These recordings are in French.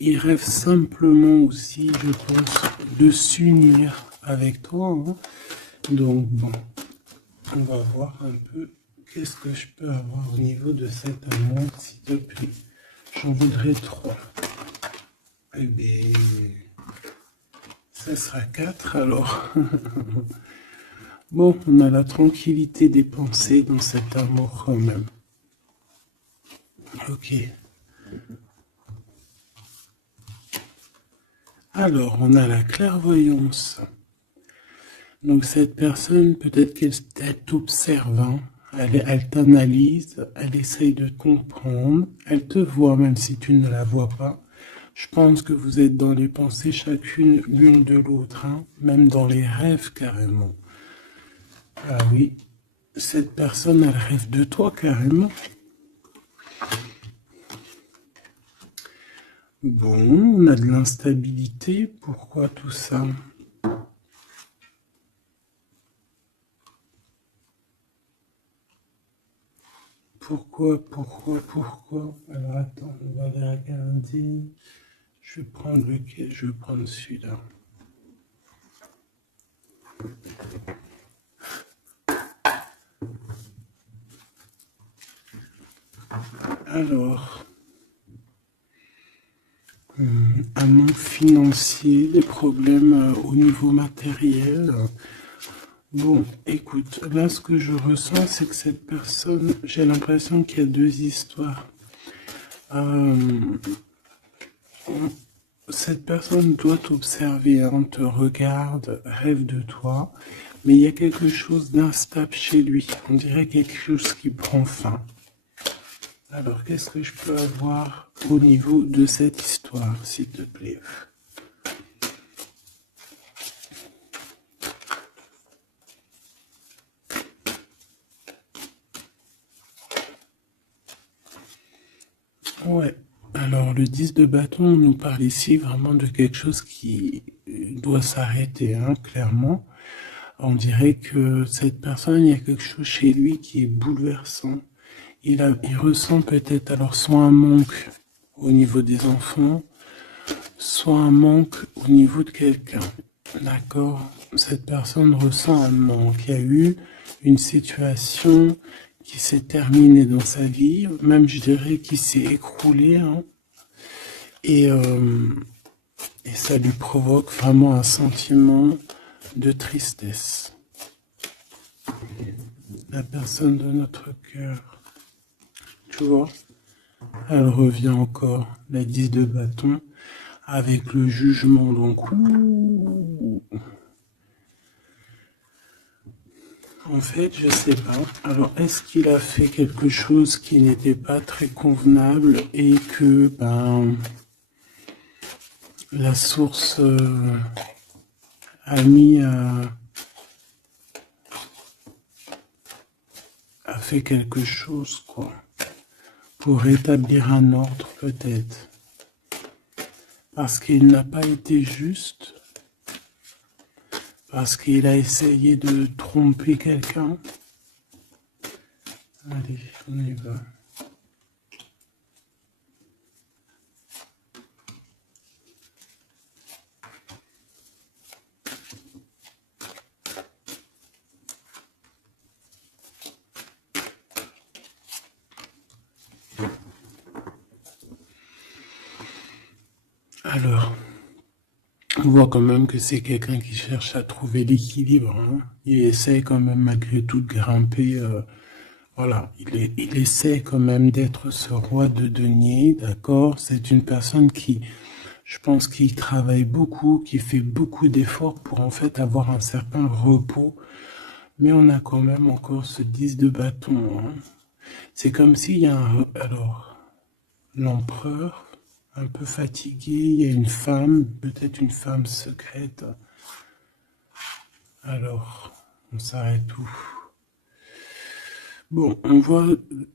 il rêve simplement aussi, je pense, de s'unir avec toi, hein. Donc bon, on va voir un peu qu'est-ce que je peux avoir au niveau de cet amour, s'il te plaît. J'en voudrais 3. Eh bien, ça sera 4 alors. Bon, on a la tranquillité des pensées dans cet amour quand même. Ok. Alors, on a la clairvoyance. Donc cette personne, peut-être qu'elle t'observe, hein. Elle t'analyse, elle essaye de te comprendre, elle te voit même si tu ne la vois pas. Je pense que vous êtes dans les pensées chacune l'une de l'autre, hein, même dans les rêves carrément. Ah oui, cette personne, elle rêve de toi carrément. Bon, on a de l'instabilité, pourquoi tout ça? Pourquoi? Alors attends, on va les regarder. Je vais prendre lequel? Je vais prendre celui-là. Alors, un manque financier, des problèmes au niveau matériel. Bon, écoute, là ce que je ressens, c'est que cette personne, j'ai l'impression qu'il y a deux histoires. Cette personne doit t'observer, hein, te regarde, rêve de toi, mais il y a quelque chose d'instable chez lui. On dirait quelque chose qui prend fin. Alors, qu'est-ce que je peux avoir au niveau de cette histoire, s'il te plaît? Ouais. Alors, le 10 de bâton nous parle ici vraiment de quelque chose qui doit s'arrêter, hein, clairement. On dirait que cette personne, il y a quelque chose chez lui qui est bouleversant. Il ressent peut-être alors soit un manque au niveau des enfants, soit un manque au niveau de quelqu'un. D'accord? Cette personne ressent un manque. Il y a eu une situation qui s'est terminée dans sa vie, même je dirais qui s'est écroulée, hein, et, euh, et ça lui provoque vraiment un sentiment de tristesse. La personne de notre cœur, tu vois, elle revient encore, la 10 de bâton, avec le jugement, donc en fait, je sais pas. Alors, est-ce qu'il a fait quelque chose qui n'était pas très convenable et que, la source a mis a fait quelque chose, quoi, pour rétablir un ordre, peut-être. Parce qu'il n'a pas été juste, parce qu'il a essayé de tromper quelqu'un. Allez, on y va. Alors, on voit quand même que c'est quelqu'un qui cherche à trouver l'équilibre, hein. Il essaie quand même malgré tout de grimper. Voilà, il essaie quand même d'être ce roi de denier, d'accord? C'est une personne qui, je pense, qui travaille beaucoup, qui fait beaucoup d'efforts pour en fait avoir un certain repos. Mais on a quand même encore ce 10 de bâton, hein. C'est comme s'il y a alors, l'empereur, un peu fatigué, il y a une femme, peut-être une femme secrète. Alors, on s'arrête où? Bon, on voit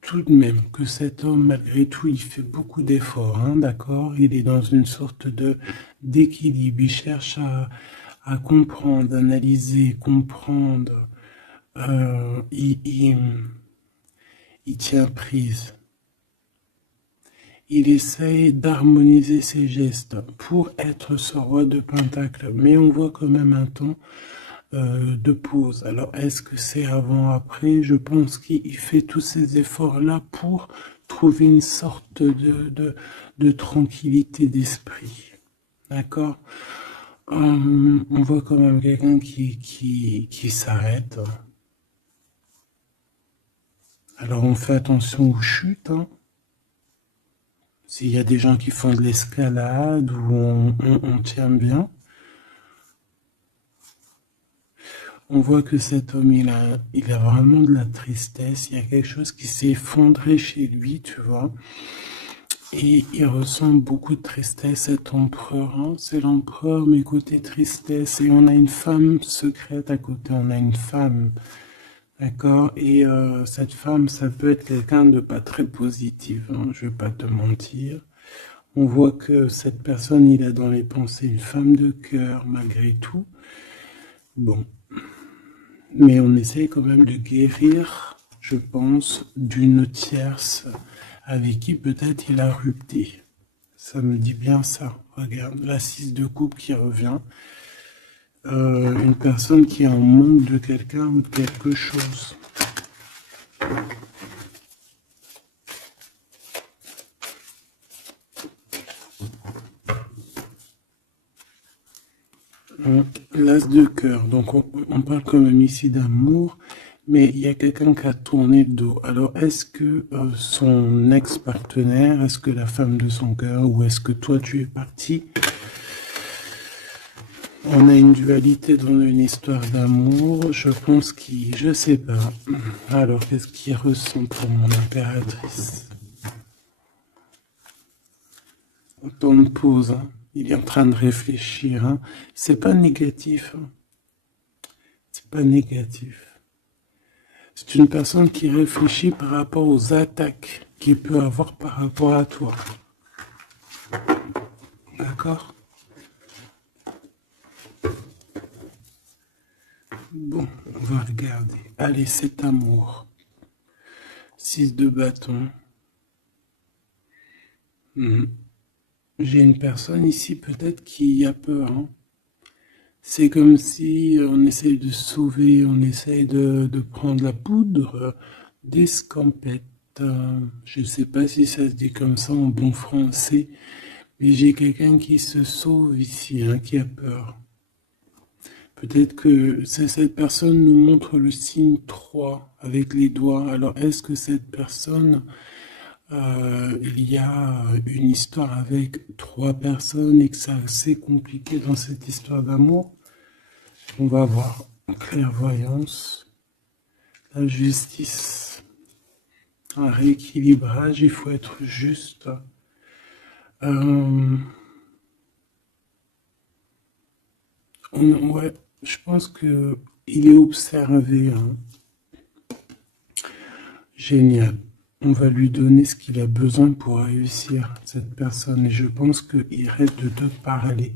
tout de même que cet homme, malgré tout, il fait beaucoup d'efforts, hein, d'accord? Il est dans une sorte de d'équilibre. Il cherche à comprendre, analyser, comprendre. Il tient prise. il essaye d'harmoniser ses gestes pour être ce roi de Pentacle. Mais on voit quand même un temps de pause. Alors, est-ce que c'est avant, après? Je pense qu'il fait tous ces efforts-là pour trouver une sorte de tranquillité d'esprit. D'accord? On voit quand même quelqu'un qui s'arrête. Alors, on fait attention aux chutes. Hein. S'il y a des gens qui font de l'escalade ou on tient bien. On voit que cet homme, il a vraiment de la tristesse. Il y a quelque chose qui s'est effondré chez lui, tu vois. Et il ressent beaucoup de tristesse, cet empereur. Hein. C'est l'empereur, mais côté tristesse. Et on a une femme secrète à côté. On a une femme. D'accord? Et cette femme, ça peut être quelqu'un de pas très positif. Hein, je vais pas te mentir. On voit que cette personne, il a dans les pensées une femme de cœur, malgré tout. Bon. Mais on essaie quand même de guérir, je pense, d'une tierce avec qui peut-être il a rupté. Ça me dit bien ça. Regarde, la 6 de coupe qui revient. Une personne qui est en manque de quelqu'un ou de quelque chose. L'as de cœur. Donc on parle quand même ici d'amour, mais il y a quelqu'un qui a tourné le dos. Alors est-ce que son ex-partenaire, est-ce que la femme de son cœur, ou est-ce que toi tu es parti? On a une dualité dans une histoire d'amour. Je pense qu'il, je sais pas. Alors qu'est-ce qu'il ressent pour mon impératrice? Autant de pause. Hein. Il est en train de réfléchir. Hein. C'est pas négatif. Hein. C'est pas négatif. C'est une personne qui réfléchit par rapport aux attaques qu'il peut avoir par rapport à toi. D'accord? Bon, on va regarder. Allez, cet amour. 6 de bâton. J'ai une personne ici peut-être qui a peur. Hein. C'est comme si on essaye de sauver, on essaye de prendre la poudre d'escampette. Je ne sais pas si ça se dit comme ça en bon français, mais j'ai quelqu'un qui se sauve ici, hein, qui a peur. Peut-être que cette personne nous montre le signe 3 avec les doigts. Alors est-ce que cette personne, il y a une histoire avec 3 personnes et que c'est assez compliqué dans cette histoire d'amour? On va voir. Clairvoyance, la justice, un rééquilibrage, il faut être juste. Ouais, je pense que il est observé. Hein. Génial. On va lui donner ce qu'il a besoin pour réussir, cette personne. Et je pense qu'il reste de te parler.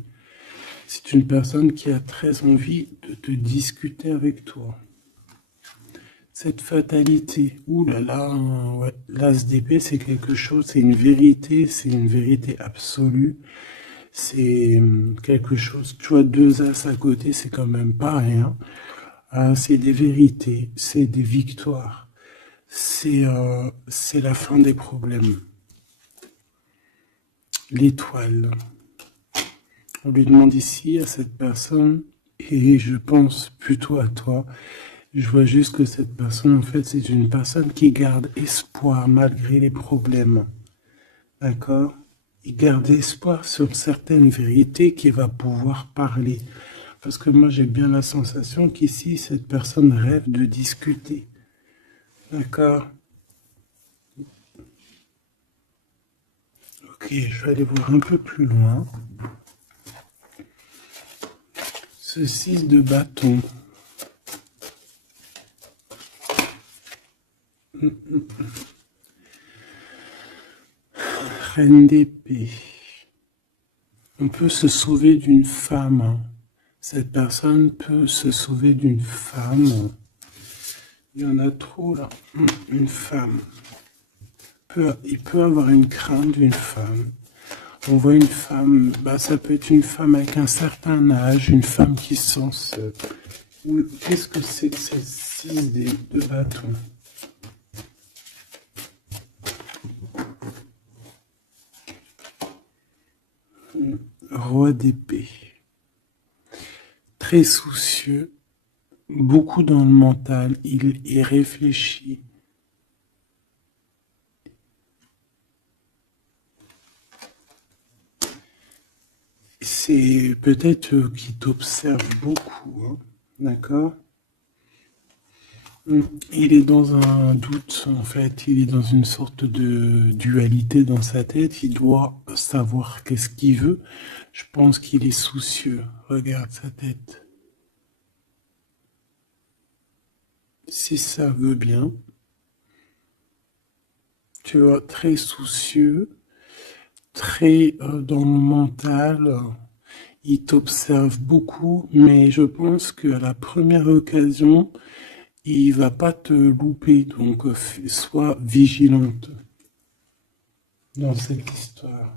C'est une personne qui a très envie de te discuter avec toi. Cette fatalité, ouh là là, ouais. L'as d'épée, c'est quelque chose, c'est une vérité absolue. C'est quelque chose, tu vois, 2 as à côté, c'est quand même pas rien. C'est des vérités, c'est des victoires. C'est la fin des problèmes. L'étoile. On lui demande ici à cette personne, et je pense plutôt à toi, je vois juste que cette personne, en fait, c'est une personne qui garde espoir malgré les problèmes. D'accord? Il garde espoir sur certaines vérités qu'il va pouvoir parler. Parce que moi, j'ai bien la sensation qu'ici, cette personne rêve de discuter. D'accord? Ok, je vais aller voir un peu plus loin. Ce 6 de bâton. Reine d'épée. On peut se sauver d'une femme. Hein. Cette personne peut se sauver d'une femme. Il y en a trop là. Une femme. il peut avoir une crainte d'une femme. On voit une femme, ça peut être une femme avec un certain âge, une femme qui se sent seule. Qu'est-ce que c'est que cette 6 de bâton? Roi d'épée. Très soucieux, beaucoup dans le mental, il réfléchit. C'est peut-être qu'il t'observe beaucoup, hein, d'accord? Il est dans un doute, en fait, il est dans une sorte de dualité dans sa tête, il doit savoir qu'est-ce qu'il veut. Je pense qu'il est soucieux, regarde sa tête. Si ça veut bien, tu vois, très soucieux, très dans le mental, il t'observe beaucoup, mais je pense qu'à la première occasion, il va pas te louper, donc sois vigilante dans cette histoire.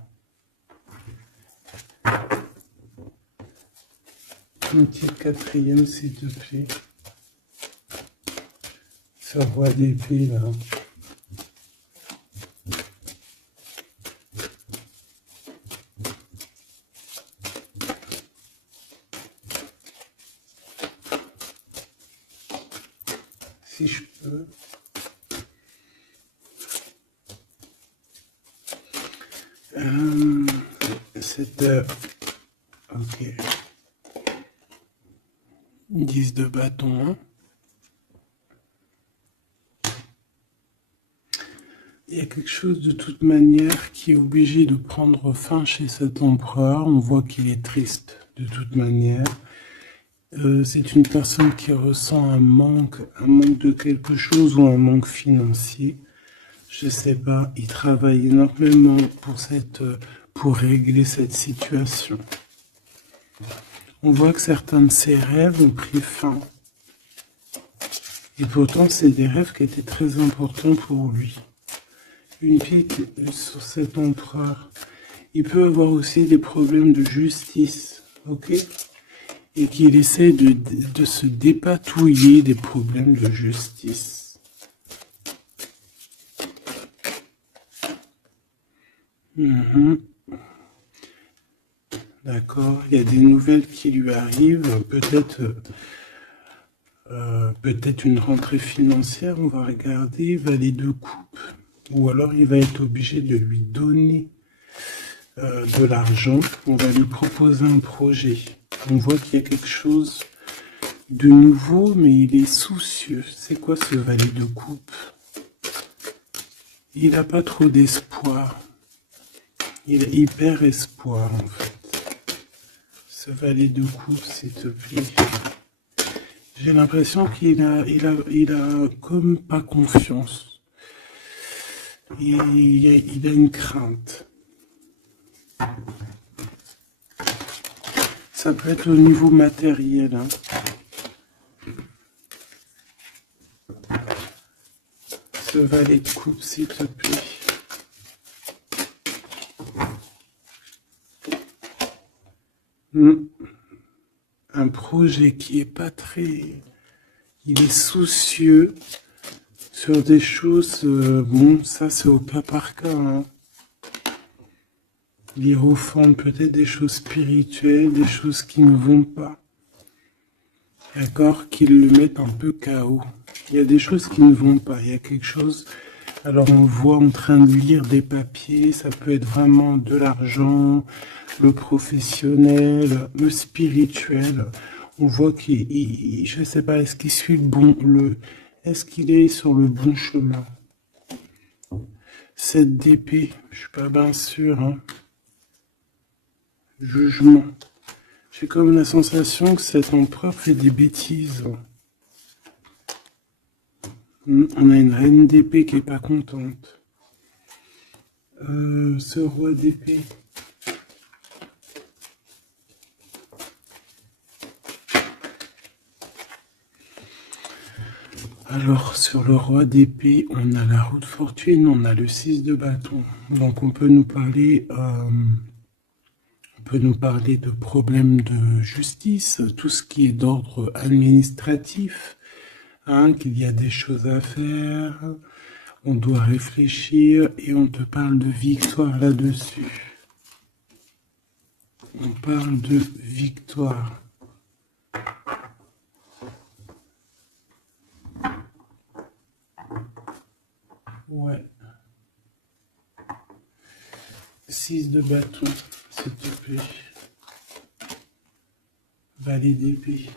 Un petit quatrième, s'il te plaît. Ce roi d'épée, là. Si je peux. Cette... ok. 10 de bâton, hein. Il y a quelque chose de toute manière qui est obligé de prendre fin chez cet empereur. On voit qu'il est triste de toute manière. C'est une personne qui ressent un manque de quelque chose ou un manque financier. Je sais pas, il travaille énormément pour régler cette situation. On voit que certains de ses rêves ont pris fin. Et pourtant, c'est des rêves qui étaient très importants pour lui. Une pique sur cet empereur. Il peut avoir aussi des problèmes de justice, ok? Et qu'il essaie de se dépatouiller des problèmes de justice. D'accord, il y a des nouvelles qui lui arrivent, peut-être une rentrée financière, on va regarder, valet de coupe. Ou alors il va être obligé de lui donner de l'argent, on va lui proposer un projet. On voit qu'il y a quelque chose de nouveau, mais il est soucieux. C'est quoi ce valet de coupe? Il n'a pas trop d'espoir. Il a hyper espoir en fait. Ce valet de coupe, s'il te plaît. J'ai l'impression qu'il a comme pas confiance. Il a une crainte. Ça peut être au niveau matériel. Hein. Ce valet de coupe, s'il te plaît. Un projet qui est pas très... Il est soucieux sur des choses... bon, ça c'est au cas par cas. Hein. Il refond peut-être des choses spirituelles, des choses qui ne vont pas. D'accord? Qui le mettent un peu KO. Il y a des choses qui ne vont pas. Il y a quelque chose... Alors on voit en train de lire des papiers, ça peut être vraiment de l'argent, le professionnel, le spirituel. On voit qu'il, je sais pas, est-ce qu'il suit est-ce qu'il est sur le bon chemin? Cette d'épée, je suis pas bien sûr. Hein. Jugement. J'ai comme la sensation que cet empereur fait des bêtises. On a une reine d'épée qui est pas contente. Ce roi d'épée. Alors, sur le roi d'épée, on a la roue de fortune, on a le 6 de bâton. Donc, on peut nous parler de problèmes de justice, tout ce qui est d'ordre administratif, hein, qu'il y a des choses à faire, on doit réfléchir et on te parle de victoire là-dessus. On parle de victoire. Ouais. 6 de bâton, s'il te plaît. Valet d'épée.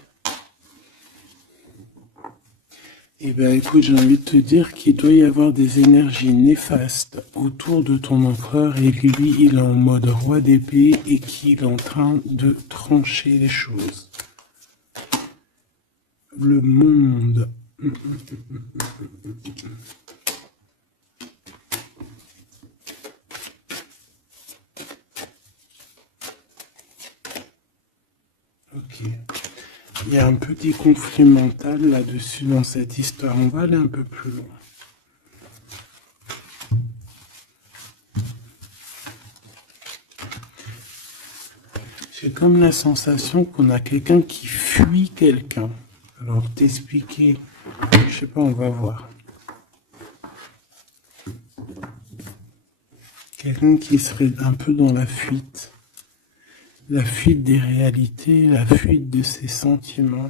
Eh bien, écoute, j'ai envie de te dire qu'il doit y avoir des énergies néfastes autour de ton empereur et que lui, il est en mode roi d'épée et qu'il est en train de trancher les choses. Le monde. Ok. Il y a un petit conflit mental là-dessus dans cette histoire. On va aller un peu plus loin. J'ai comme la sensation qu'on a quelqu'un qui fuit quelqu'un. Alors t'expliquer, je sais pas, on va voir. Quelqu'un qui serait un peu dans la fuite des réalités, la fuite de ses sentiments.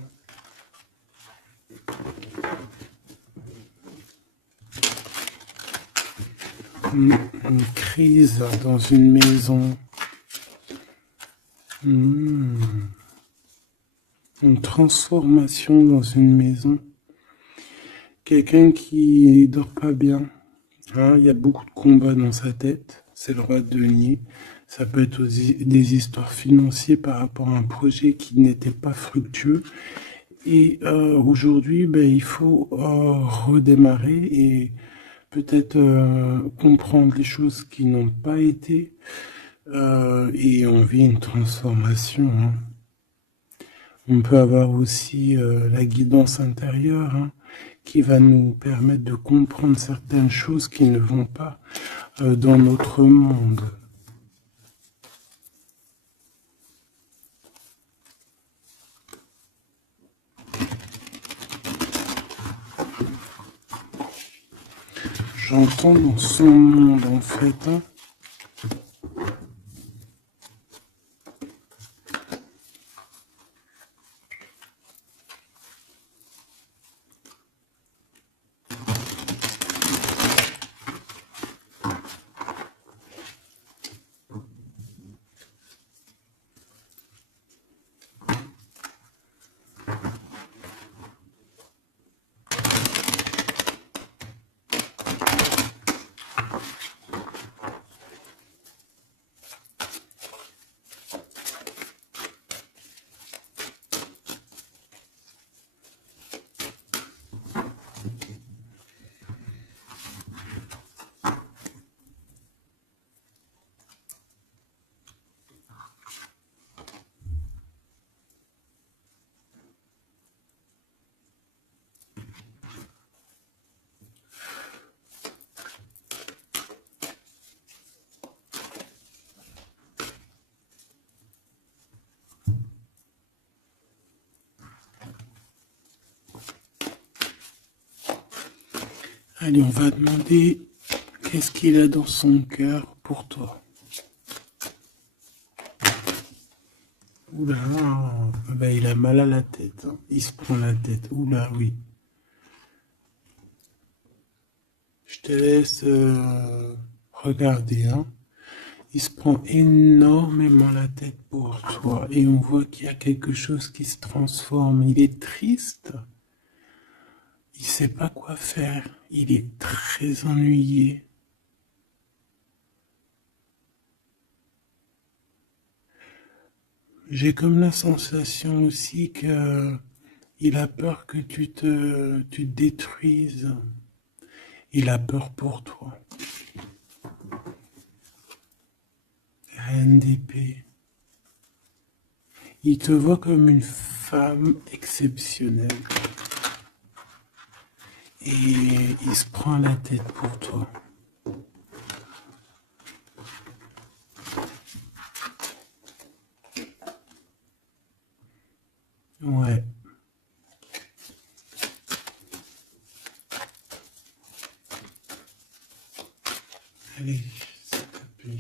Une crise dans une maison. Une transformation dans une maison. Quelqu'un qui dort pas bien. Hein, il y a beaucoup de combats dans sa tête. C'est le roi de denier. Ça peut être aussi des histoires financières par rapport à un projet qui n'était pas fructueux. Et aujourd'hui, ben, il faut redémarrer et peut-être comprendre les choses qui n'ont pas été. Et on vit une transformation. Hein. On peut avoir aussi la guidance intérieure, hein, qui va nous permettre de comprendre certaines choses qui ne vont pas dans notre monde. J'entends dans son monde en fait. Hein. Allez, on va demander qu'est-ce qu'il a dans son cœur pour toi. Oula, ben, il a mal à la tête. Hein. Il se prend la tête. Oula, oui. Je te laisse regarder. Hein. Il se prend énormément la tête pour toi. Et on voit qu'il y a quelque chose qui se transforme. Il est triste. Il sait pas quoi faire. Il est très ennuyé. J'ai comme la sensation aussi que il a peur que tu te détruises. Il a peur pour toi. Reine d'épée. Il te voit comme une femme exceptionnelle. et il se prend la tête pour toi. Ouais. Allez, s'il te plaît.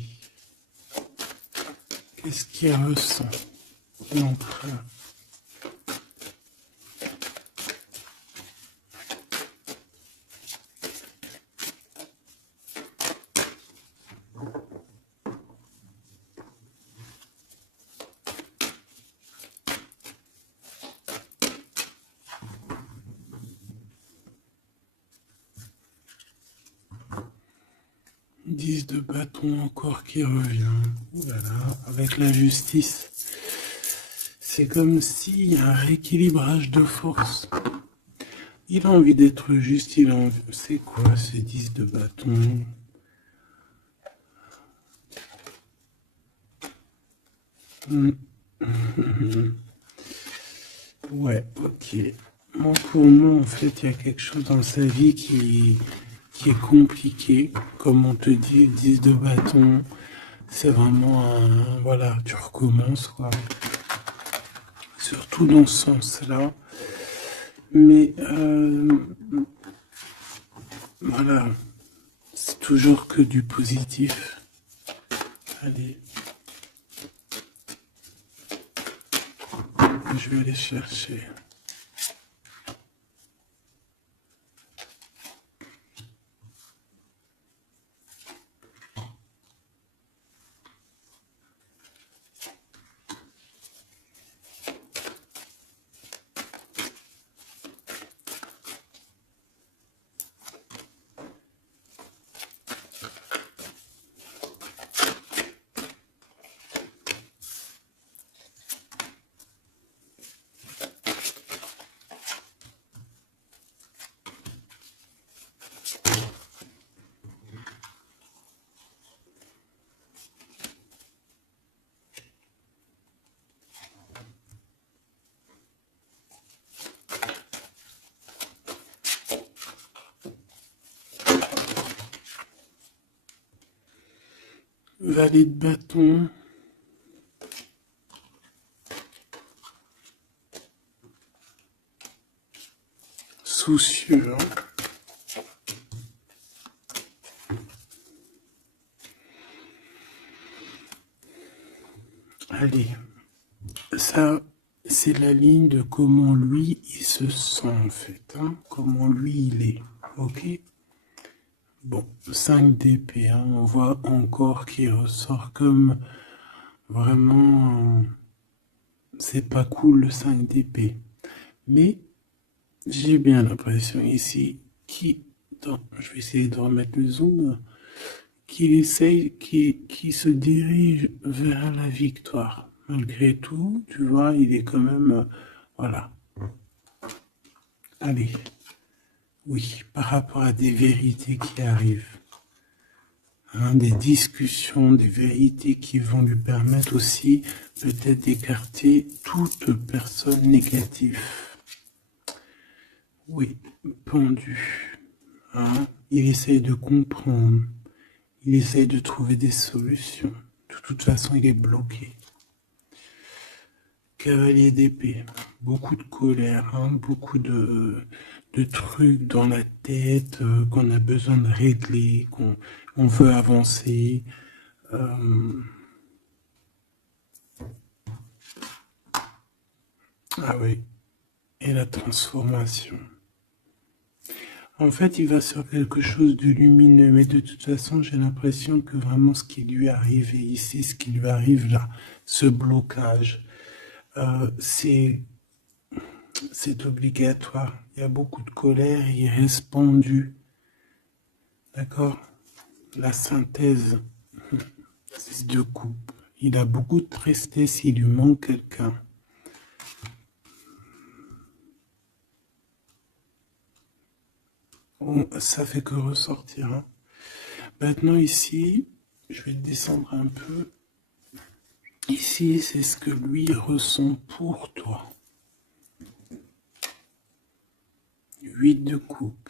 Qu'est-ce qu'il ressent, l'empereur? De bâton encore qui revient. Voilà, avec la justice. C'est comme s'il y a un rééquilibrage de force. Il a envie d'être juste, il a envie... C'est quoi ce 10 de bâton? Ouais, ok. Bon, pour moi, en fait, il y a quelque chose dans sa vie qui est compliqué. Comme on te dit, 10 de bâton, c'est vraiment un... Voilà, tu recommences, quoi. Surtout dans ce sens-là. Mais, voilà, c'est toujours que du positif. Allez. Je vais aller chercher. Valet de bâton. Soucieux. Allez. Ça, c'est la ligne de comment lui, il se sent, en fait. Hein, comment lui, il est. Ok? Bon, 5 d'épée. Hein, on voit encore qu'il ressort comme vraiment... c'est pas cool, le 5 d'épée. Mais j'ai bien l'impression ici je vais essayer de remettre le zoom, qu'il essaye, qui se dirige vers la victoire. Malgré tout, tu vois, il est quand même, voilà. Allez, oui, par rapport à des vérités qui arrivent, hein, des discussions, des vérités qui vont lui permettre aussi peut-être d'écarter toute personne négative. Oui, pendu. Hein, il essaye de comprendre. Il essaye de trouver des solutions. De toute façon, il est bloqué. Cavalier d'épée. Beaucoup de colère, hein, beaucoup de trucs dans la tête qu'on a besoin de régler, qu'on veut avancer. Ah oui. Et la transformation. En fait, il va sur quelque chose de lumineux, mais de toute façon, j'ai l'impression que vraiment ce qui lui est arrivé ici, ce qui lui arrive là, ce blocage, c'est obligatoire. Il y a beaucoup de colère, il reste pendu. D'accord? La synthèse, 6 de coupe. Il a beaucoup de tristesse, il lui manque quelqu'un. Bon, ça fait que ressortir. Hein. Maintenant ici, je vais descendre un peu. Ici, c'est ce que lui ressent pour toi. 8 de coupe.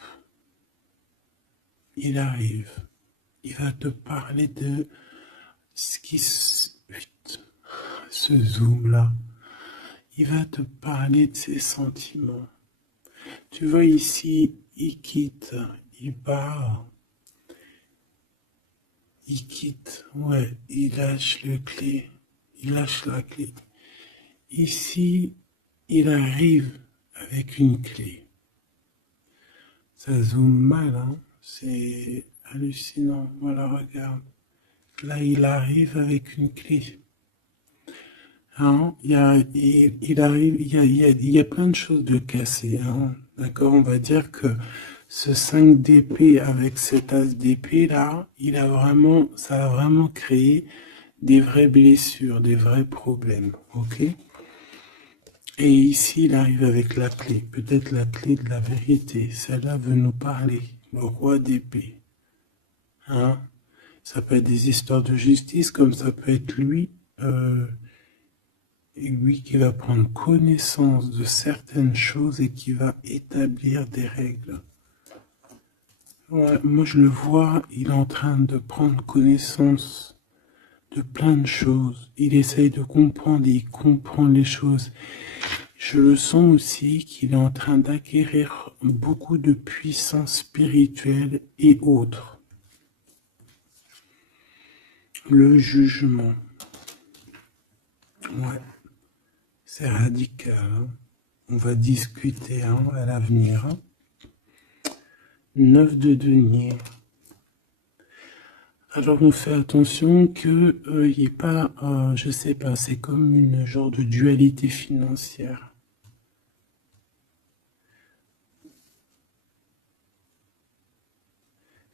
il arrive. Il va te parler de ce qui ce zoom-là. Il va te parler de ses sentiments. Tu vois ici, il quitte, il part. Il quitte, ouais, il lâche le clé. Il lâche la clé. Ici, il arrive avec une clé. Ça zoome mal, hein. C'est hallucinant. Voilà, regarde. Là, il arrive avec une clé. Hein, il arrive, il y a plein de choses de cassées. Hein. D'accord, on va dire que ce 5 d'épée avec cet as d'épée là, ça a vraiment créé des vraies blessures, des vrais problèmes. Ok. Et ici, il arrive avec la clé, peut-être la clé de la vérité. Celle-là veut nous parler, le roi d'épée. Hein, ça peut être des histoires de justice, comme ça peut être lui. Et lui qui va prendre connaissance de certaines choses et qui va établir des règles. Ouais, moi je le vois, il est en train de prendre connaissance de plein de choses. Il essaye de comprendre et il comprend les choses. Je le sens aussi qu'il est en train d'acquérir beaucoup de puissance spirituelle et autres. Le jugement. Ouais, c'est radical. Hein. On va discuter hein, à l'avenir. Hein. 9 de denier. Alors on fait attention que il n'y ait pas, je sais pas, c'est comme une genre de dualité financière.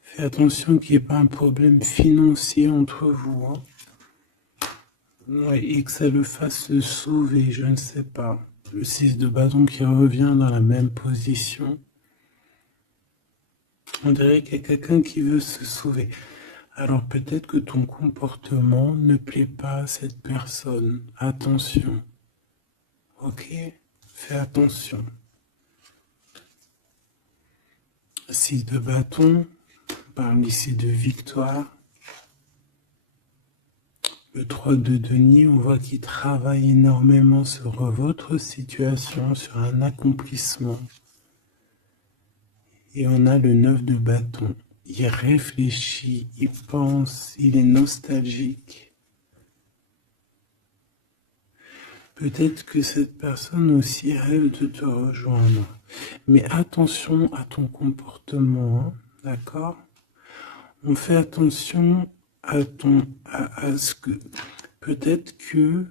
Fais attention qu'il n'y ait pas un problème financier entre vous. Hein. Ouais, et que ça le fasse se sauver, je ne sais pas. Le 6 de bâton qui revient dans la même position. On dirait qu'il y a quelqu'un qui veut se sauver. Alors peut-être que ton comportement ne plaît pas à cette personne. Attention. Ok? Fais attention. 6 de bâton. On parle ici de victoire. Le 3 de denier, on voit qu'il travaille énormément sur votre situation, sur un accomplissement. Et on a le 9 de bâton. Il réfléchit, il pense, il est nostalgique. Peut-être que cette personne aussi rêve de te rejoindre. Mais attention à ton comportement, hein, d'accord? On fait attention à ce que peut-être que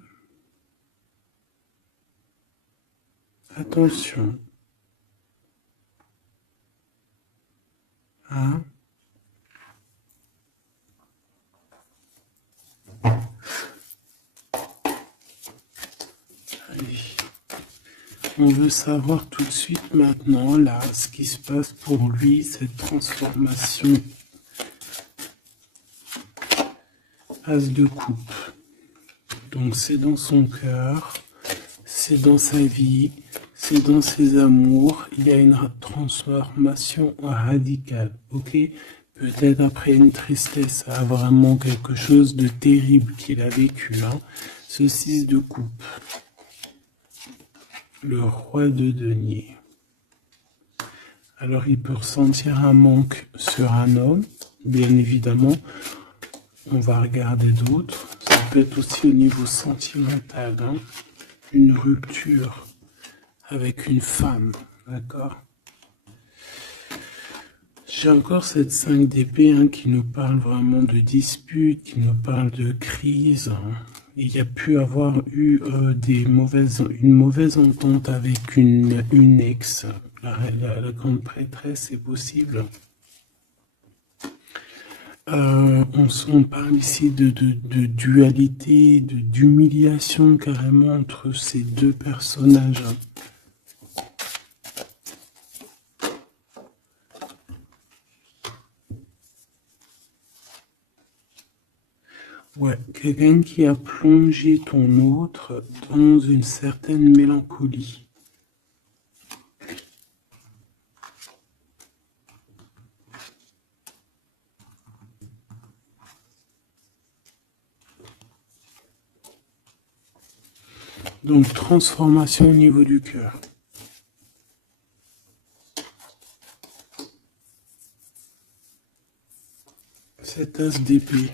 attention, hein? Allez. On veut savoir tout de suite maintenant, là, ce qui se passe pour lui, cette transformation. As de coupe. Donc c'est dans son cœur, c'est dans sa vie, c'est dans ses amours. Il y a une transformation radicale, ok? Peut-être après une tristesse, vraiment quelque chose de terrible qu'il a vécu. Hein. Ce 6 de coupe. Le roi de denier. Alors il peut ressentir un manque sur un homme, bien évidemment. On va regarder d'autres. Ça peut être aussi au niveau sentimental, hein, une rupture avec une femme, d'accord? J'ai encore cette 5 d'épée hein, qui nous parle vraiment de dispute, qui nous parle de crise. Hein. Il y a pu avoir eu une mauvaise entente avec une ex. La grande prêtresse, c'est possible. On parle ici de dualité, d'humiliation carrément entre ces deux personnages. Ouais, quelqu'un qui a plongé ton autre dans une certaine mélancolie. Donc, transformation au niveau du cœur. Cet as d'épée.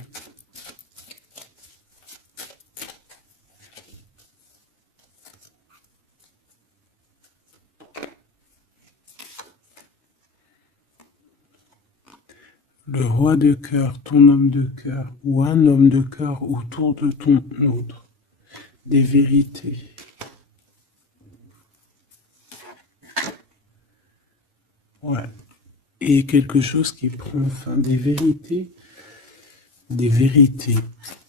Le roi de cœur, ton homme de cœur, ou un homme de cœur autour de ton autre. Des vérités. Ouais. Et quelque chose qui prend fin. Des vérités. Des vérités.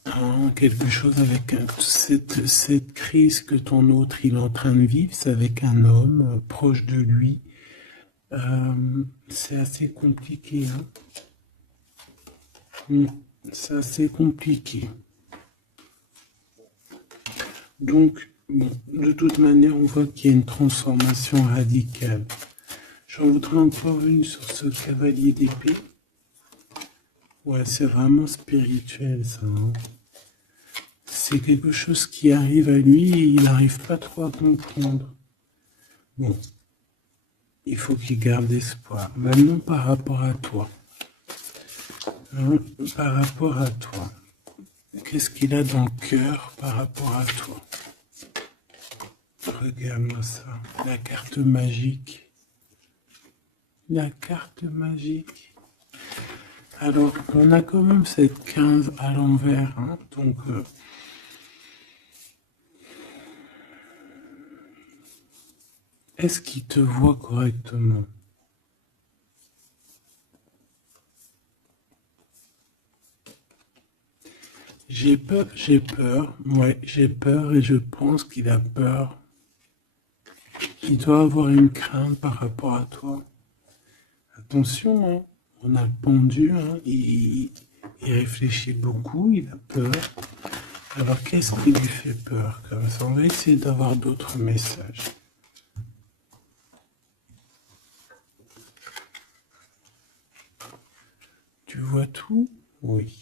Hein, quelque chose avec cette crise que ton autre il est en train de vivre, c'est avec un homme proche de lui. C'est assez compliqué. Hein. C'est assez compliqué. Donc, bon, de toute manière, on voit qu'il y a une transformation radicale. J'en voudrais encore une sur ce cavalier d'épée. Ouais, c'est vraiment spirituel, ça. Hein. C'est quelque chose qui arrive à lui et il n'arrive pas trop à comprendre. Bon, il faut qu'il garde espoir. Maintenant, par rapport à toi. Hein, par rapport à toi. Qu'est-ce qu'il a dans le cœur par rapport à toi? Regarde-moi ça. La carte magique. La carte magique. Alors, on a quand même cette 15 à l'envers. Hein, donc, est-ce qu'il te voit correctement? J'ai peur, ouais, j'ai peur et je pense qu'il a peur. Il doit avoir une crainte par rapport à toi. Attention, hein, on a le pendu, hein, il réfléchit beaucoup, il a peur. Alors qu'est-ce qui lui fait peur comme ça? On va essayer d'avoir d'autres messages. Tu vois tout? Oui.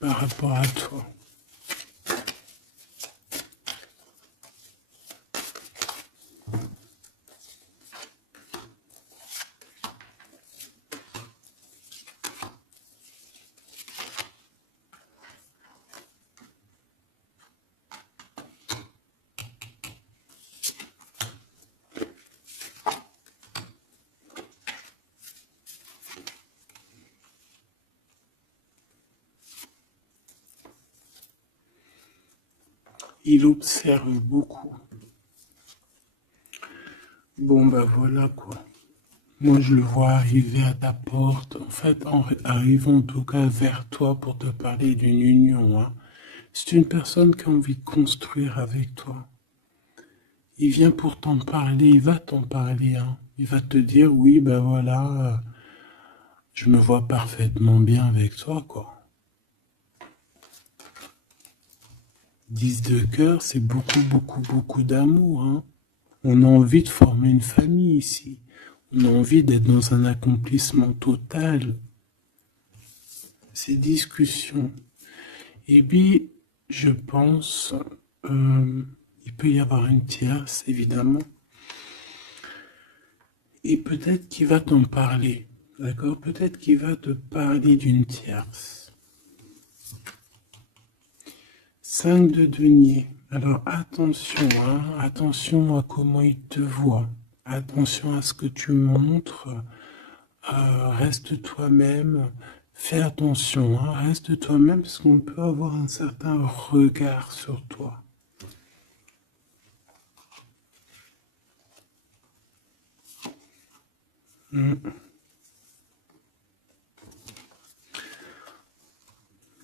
Par rapport à toi. Il observe beaucoup. Bon, bah voilà quoi. Moi, je le vois arriver à ta porte, en fait, en arrivant en tout cas vers toi pour te parler d'une union. Hein. C'est une personne qui a envie de construire avec toi. Il vient pour t'en parler, il va t'en parler. Hein. Il va te dire, oui, ben voilà, je me vois parfaitement bien avec toi, quoi. 10 de cœur, c'est beaucoup, beaucoup, beaucoup d'amour. Hein. On a envie de former une famille ici. On a envie d'être dans un accomplissement total. Ces discussions. Et puis, je pense, il peut y avoir une tierce, évidemment. Et peut-être qu'il va t'en parler. D'accord? Peut-être qu'il va te parler d'une tierce. 5 de denier. Alors attention, hein, attention à comment il te voit. Attention à ce que tu montres. Reste toi-même. Fais attention, hein, reste toi-même parce qu'on peut avoir un certain regard sur toi.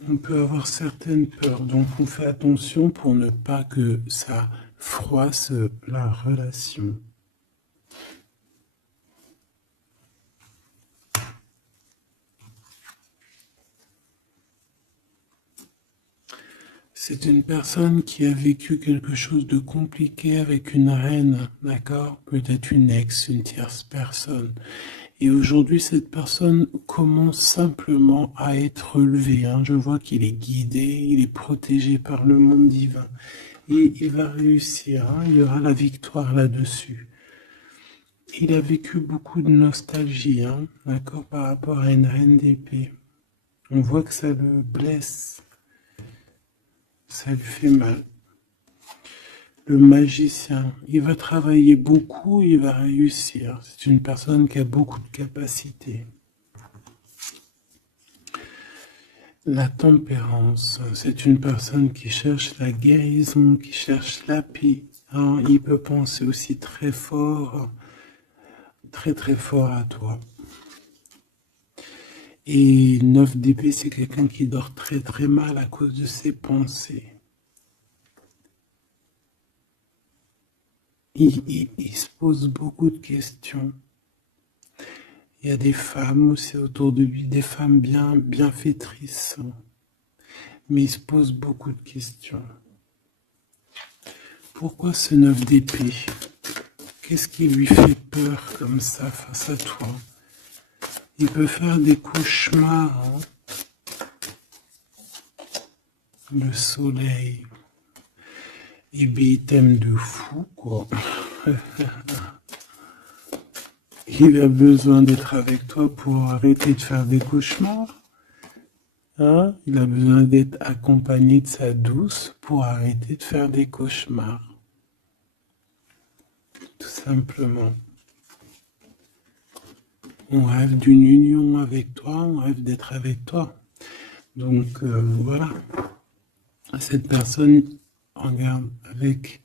On peut avoir certaines peurs, donc on fait attention pour ne pas que ça froisse la relation. C'est une personne qui a vécu quelque chose de compliqué avec une reine, d'accord? Peut-être une ex, une tierce personne. Et aujourd'hui, cette personne commence simplement à être relevée, hein. Je vois qu'il est guidé, il est protégé par le monde divin. Et il va réussir, hein. Il y aura la victoire là-dessus. Il a vécu beaucoup de nostalgie, hein, d'accord, par rapport à une reine d'épée. On voit que ça le blesse, ça lui fait mal. Le magicien, il va travailler beaucoup, il va réussir. C'est une personne qui a beaucoup de capacités. La tempérance, c'est une personne qui cherche la guérison, qui cherche la paix, hein. Il peut penser aussi très fort, très très fort à toi. Et 9 d'épée, c'est quelqu'un qui dort très très mal à cause de ses pensées. Il se pose beaucoup de questions. Il y a des femmes aussi autour de lui, des femmes bienfaitrices. Mais il se pose beaucoup de questions. Pourquoi ce 9 d'épée? Qu'est-ce qui lui fait peur comme ça face à toi? Il peut faire des cauchemars, hein. Le soleil. Et bien, il t'aime de fou, quoi. Il a besoin d'être avec toi pour arrêter de faire des cauchemars. Hein? Il a besoin d'être accompagné de sa douce pour arrêter de faire des cauchemars. Tout simplement. On rêve d'une union avec toi, on rêve d'être avec toi. Donc voilà. Cette personne, regarde, avec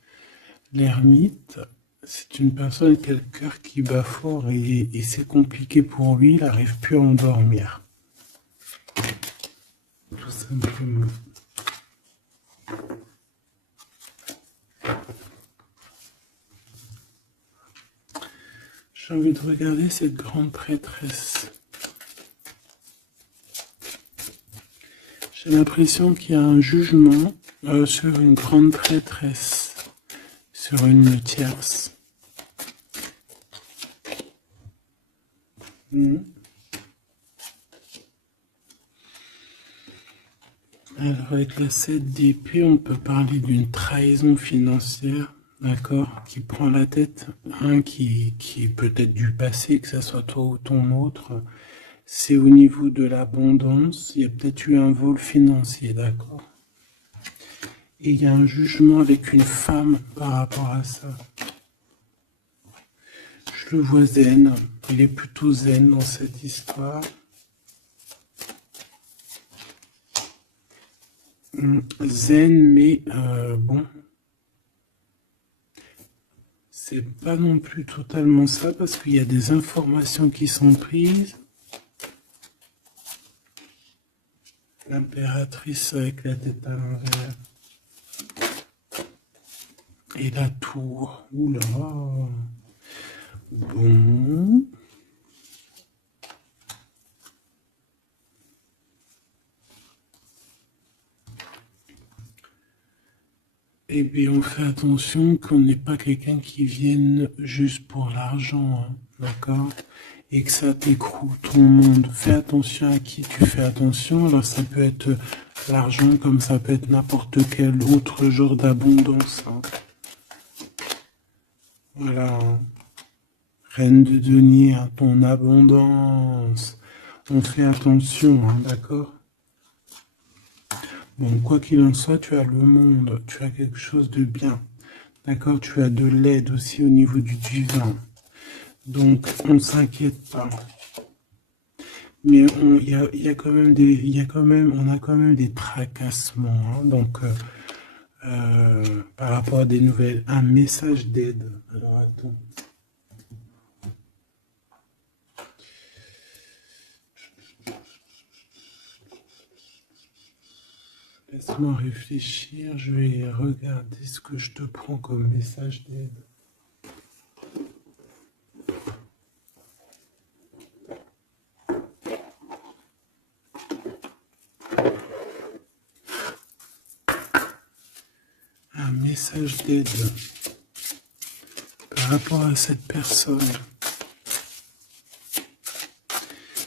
l'ermite, c'est une personne qui a le cœur qui bat fort et c'est compliqué pour lui, il n'arrive plus à endormir. Tout simplement. J'ai envie de regarder cette grande prêtresse. J'ai l'impression qu'il y a un jugement sur une grande prêtresse, sur une tierce. Alors avec la 7 d'épée, on peut parler d'une trahison financière, d'accord, qui prend la tête, hein, qui est peut-être du passé, que ce soit toi ou ton autre. C'est au niveau de l'abondance, il y a peut-être eu un vol financier, d'accord. Et il y a un jugement avec une femme par rapport à ça. Je le vois zen, il est plutôt zen dans cette histoire. Zen, mais bon, c'est pas non plus totalement ça parce qu'il y a des informations qui sont prises. L'impératrice avec la tête à l'envers. Et la tour. Oula. Bon. Eh bien, on fait attention qu'on n'ait pas quelqu'un qui vienne juste pour l'argent, hein, d'accord? Et que ça t'écroule ton monde. Fais attention à qui tu fais attention. Alors, ça peut être l'argent comme ça peut être n'importe quel autre genre d'abondance, hein. Voilà. Hein. Reine de denier, hein, ton abondance. On fait attention, hein, d'accord? Bon, quoi qu'il en soit, tu as le monde, tu as quelque chose de bien. D'accord? Tu as de l'aide aussi au niveau du divin. Donc, on ne s'inquiète pas. Mais il y a quand même on a quand même des tracassements, hein. Donc, par rapport à des nouvelles, un message d'aide. Alors, attends. Laisse-moi réfléchir, je vais regarder ce que je te prends comme message d'aide. message d'aide par rapport à cette personne.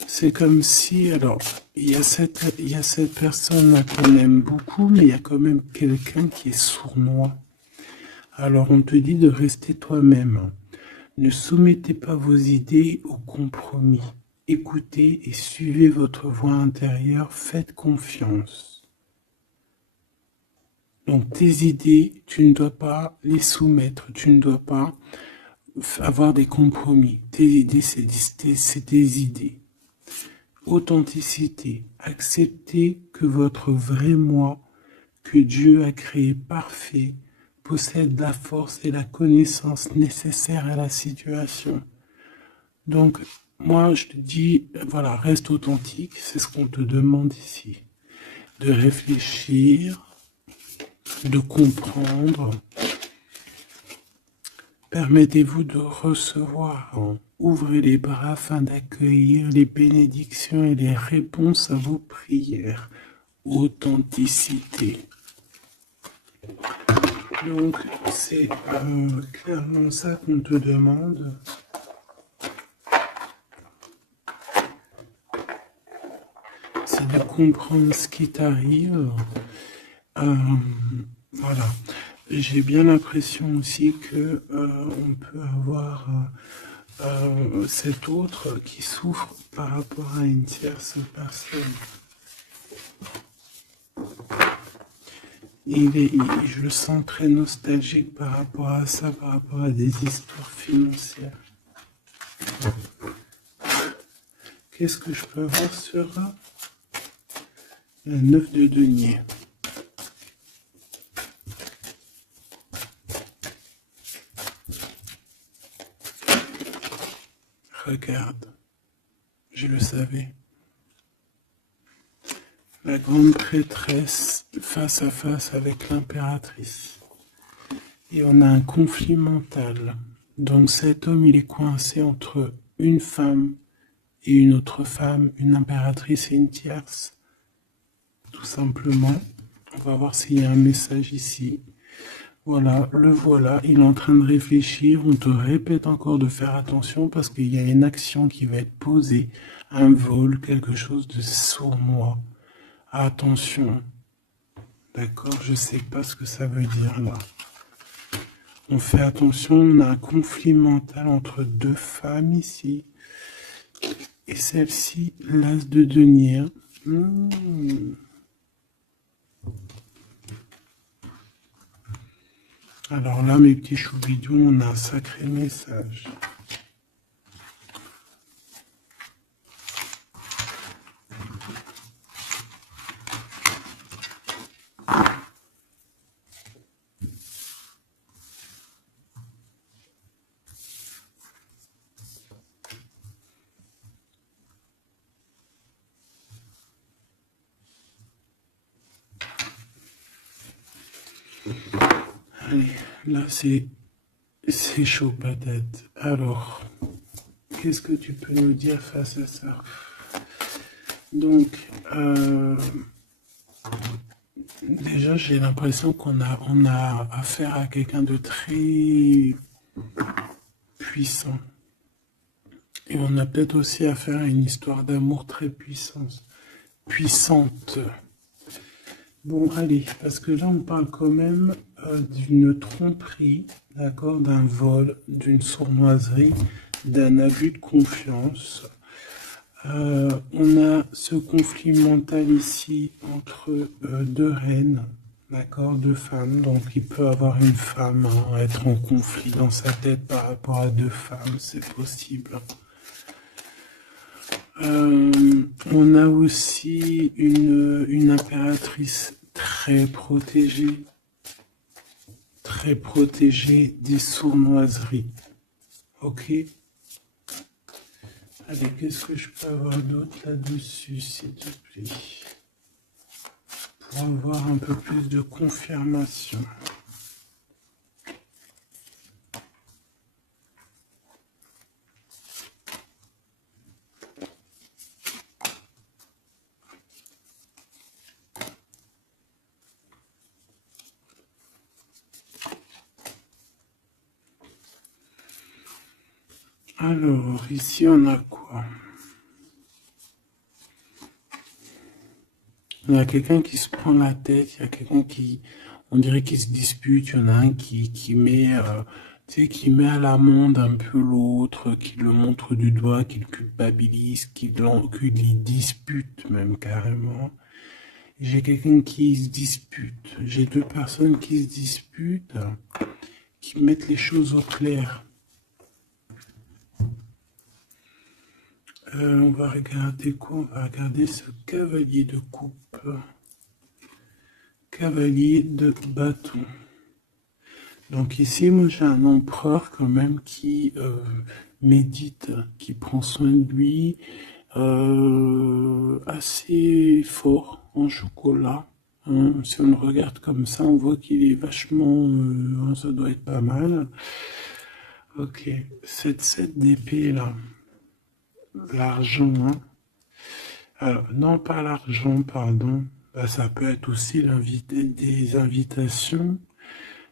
C'est comme si, alors, il y a cette personne-là qu'on aime beaucoup, mais il y a quand même quelqu'un qui est sournois. Alors, on te dit de rester toi-même. Ne soumettez pas vos idées au compromis. Écoutez et suivez votre voix intérieure, faites confiance. Donc, tes idées, tu ne dois pas les soumettre, tu ne dois pas avoir des compromis. Tes idées, c'est tes idées. Authenticité. Acceptez que votre vrai moi, que Dieu a créé parfait, possède la force et la connaissance nécessaires à la situation. Donc, moi, je te dis, voilà, reste authentique, c'est ce qu'on te demande ici. De réfléchir, de comprendre. Permettez-vous de recevoir. Ouvrez les bras afin d'accueillir les bénédictions et les réponses à vos prières. Authenticité. Donc, c'est clairement ça qu'on te demande. C'est de comprendre ce qui t'arrive. Voilà. J'ai bien l'impression aussi que on peut avoir cet autre qui souffre par rapport à une tierce personne. Je le sens très nostalgique par rapport à ça, par rapport à des histoires financières. Qu'est-ce que je peux voir sur la 9 de denier? Regarde, je le savais. La grande prêtresse face à face avec l'impératrice. Et on a un conflit mental. Donc cet homme, il est coincé entre une femme et une autre femme, une impératrice et une tierce. Tout simplement. On va voir s'il y a un message ici. Voilà, le voilà, il est en train de réfléchir. On te répète encore de faire attention parce qu'il y a une action qui va être posée. Un vol, quelque chose de sournois. Attention. D'accord, je sais pas ce que ça veut dire là. On fait attention, on a un conflit mental entre deux femmes ici. Et celle-ci, l'as de denier. Alors là, mes petits choubidous, on a un sacré message. Allez, là c'est chaud patate. Alors, qu'est-ce que tu peux nous dire face à ça? Donc, déjà j'ai l'impression qu'on a affaire à quelqu'un de très puissant. Et on a peut-être aussi affaire à une histoire d'amour très puissante. Bon, allez, parce que là, on parle quand même d'une tromperie, d'accord, d'un vol, d'une sournoiserie, d'un abus de confiance. On a ce conflit mental ici entre deux reines, d'accord, deux femmes. Donc, il peut avoir une femme, être en conflit dans sa tête par rapport à deux femmes, c'est possible. On a aussi une impératrice très protégée des sournoiseries. Ok. Allez, qu'est-ce que je peux avoir d'autre là-dessus, s'il te plaît, pour avoir un peu plus de confirmation. Alors, ici, on a quoi? Il y a quelqu'un qui se prend la tête, il y a quelqu'un qui, on dirait qu'il se dispute, il y en a un qui met, tu sais, qui met à l'amende un peu l'autre, qui le montre du doigt, qui le culpabilise, qui les dispute même carrément. J'ai quelqu'un qui se dispute, j'ai deux personnes qui se disputent, qui mettent les choses au clair. On va regarder quoi? On va regarder ce cavalier de coupe. Cavalier de bâton. Donc ici, moi j'ai un empereur quand même qui médite, qui prend soin de lui, assez fort en chocolat. Hein. Si on le regarde comme ça, on voit qu'il est vachement... ça doit être pas mal. Ok, cette 7 d'épée là, l'argent, hein. Alors, non pas l'argent, pardon. Bah, ça peut être aussi des invitations,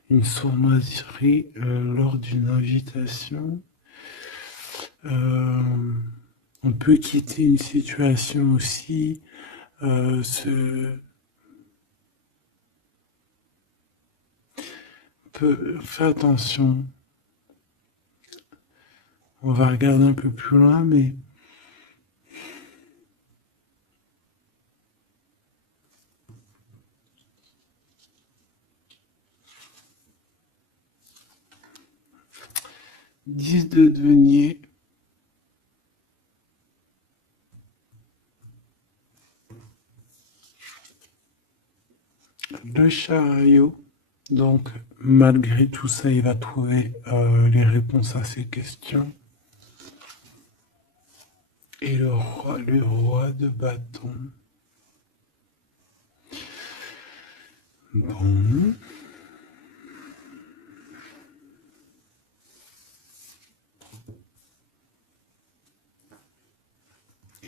une sournoiserie lors d'une invitation. On peut quitter une situation aussi. Faire attention. On va regarder un peu plus loin, mais 10 de denier. Le chariot. Donc, malgré tout ça, il va trouver les réponses à ses questions. Et le roi de bâton. Bon.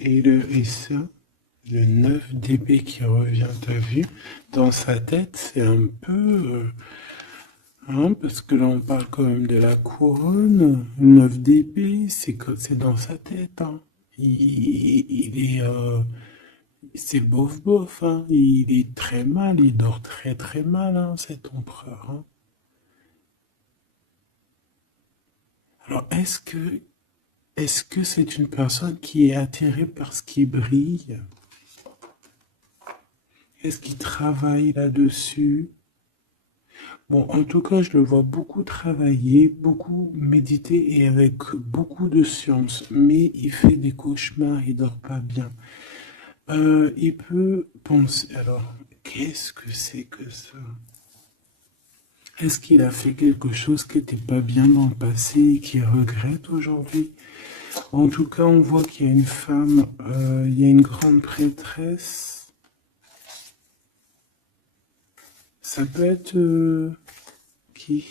Et ça, le 9 d'épée qui revient, t'as vu? Dans sa tête, c'est un peu... hein, parce que là, on parle quand même de la couronne. Le 9 d'épée, c'est dans sa tête. Hein. Il est... c'est bof, hein. Il est très mal, il dort très très mal, hein, cet empereur. Hein. Alors, est-ce que c'est une personne qui est attirée par ce qui brille? Est-ce qu'il travaille là-dessus? Bon, en tout cas, je le vois beaucoup travailler, beaucoup méditer et avec beaucoup de science, mais il fait des cauchemars, il dort pas bien. Il peut penser, alors, qu'est-ce que c'est que ça? Est-ce qu'il a fait quelque chose qui n'était pas bien dans le passé et qu'il regrette aujourd'hui? En tout cas, on voit qu'il y a une femme, il y a une grande prêtresse. Ça peut être qui?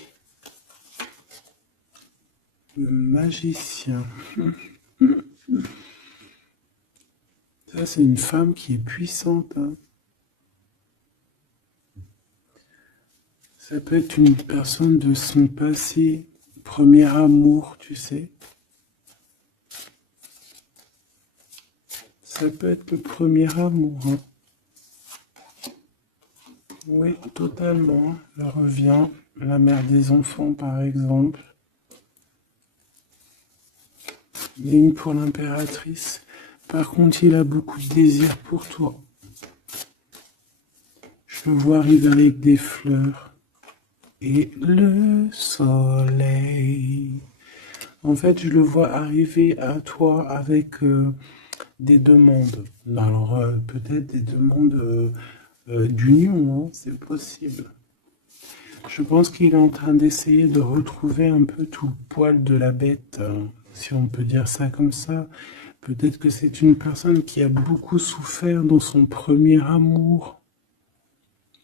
Le magicien. Ça, c'est une femme qui est puissante. Hein. Ça peut être une personne de son passé, premier amour, tu sais. Ça peut être le premier amour. Hein. Oui, totalement. Elle revient. La mère des enfants, par exemple. Ligne pour l'impératrice. Par contre, il a beaucoup de désir pour toi. Je le vois arriver avec des fleurs. Et le soleil. En fait, je le vois arriver à toi avec des demandes. Alors, peut-être des demandes d'union, hein, c'est possible. Je pense qu'il est en train d'essayer de retrouver un peu tout le poil de la bête, hein, si on peut dire ça comme ça. Peut-être que c'est une personne qui a beaucoup souffert dans son premier amour.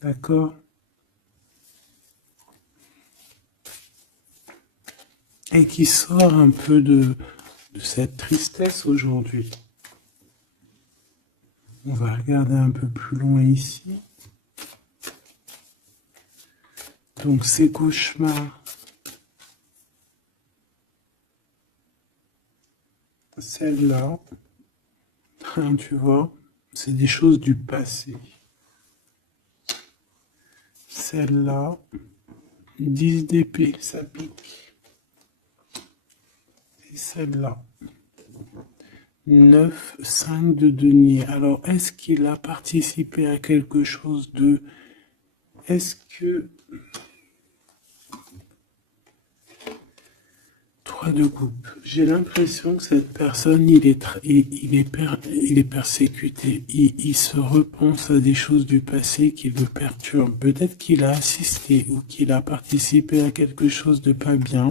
D'accord? Et qui sort un peu de cette tristesse aujourd'hui. On va regarder un peu plus loin ici. Donc ces cauchemars. Celle-là, hein, tu vois, c'est des choses du passé. Celle-là, 10 d'épée, ça pique. Et celle-là, 9, 5 de denier. Alors, est-ce qu'il a participé à quelque chose de... Est-ce que... 3 de coupe. J'ai l'impression que cette personne, il est persécuté. Il se repense à des choses du passé qui le perturbent. Peut-être qu'il a assisté ou qu'il a participé à quelque chose de pas bien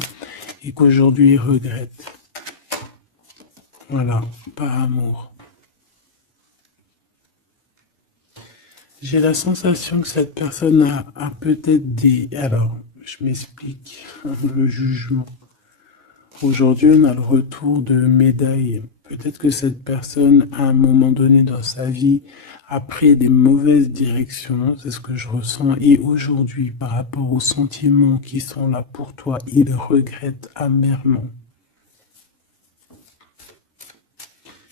et qu'aujourd'hui il regrette. Voilà, par amour. J'ai la sensation que cette personne a peut-être des... Alors, je m'explique, le jugement. Aujourd'hui, on a le retour de médaille. Peut-être que cette personne, à un moment donné dans sa vie, a pris des mauvaises directions, c'est ce que je ressens. Et aujourd'hui, par rapport aux sentiments qui sont là pour toi, il regrette amèrement.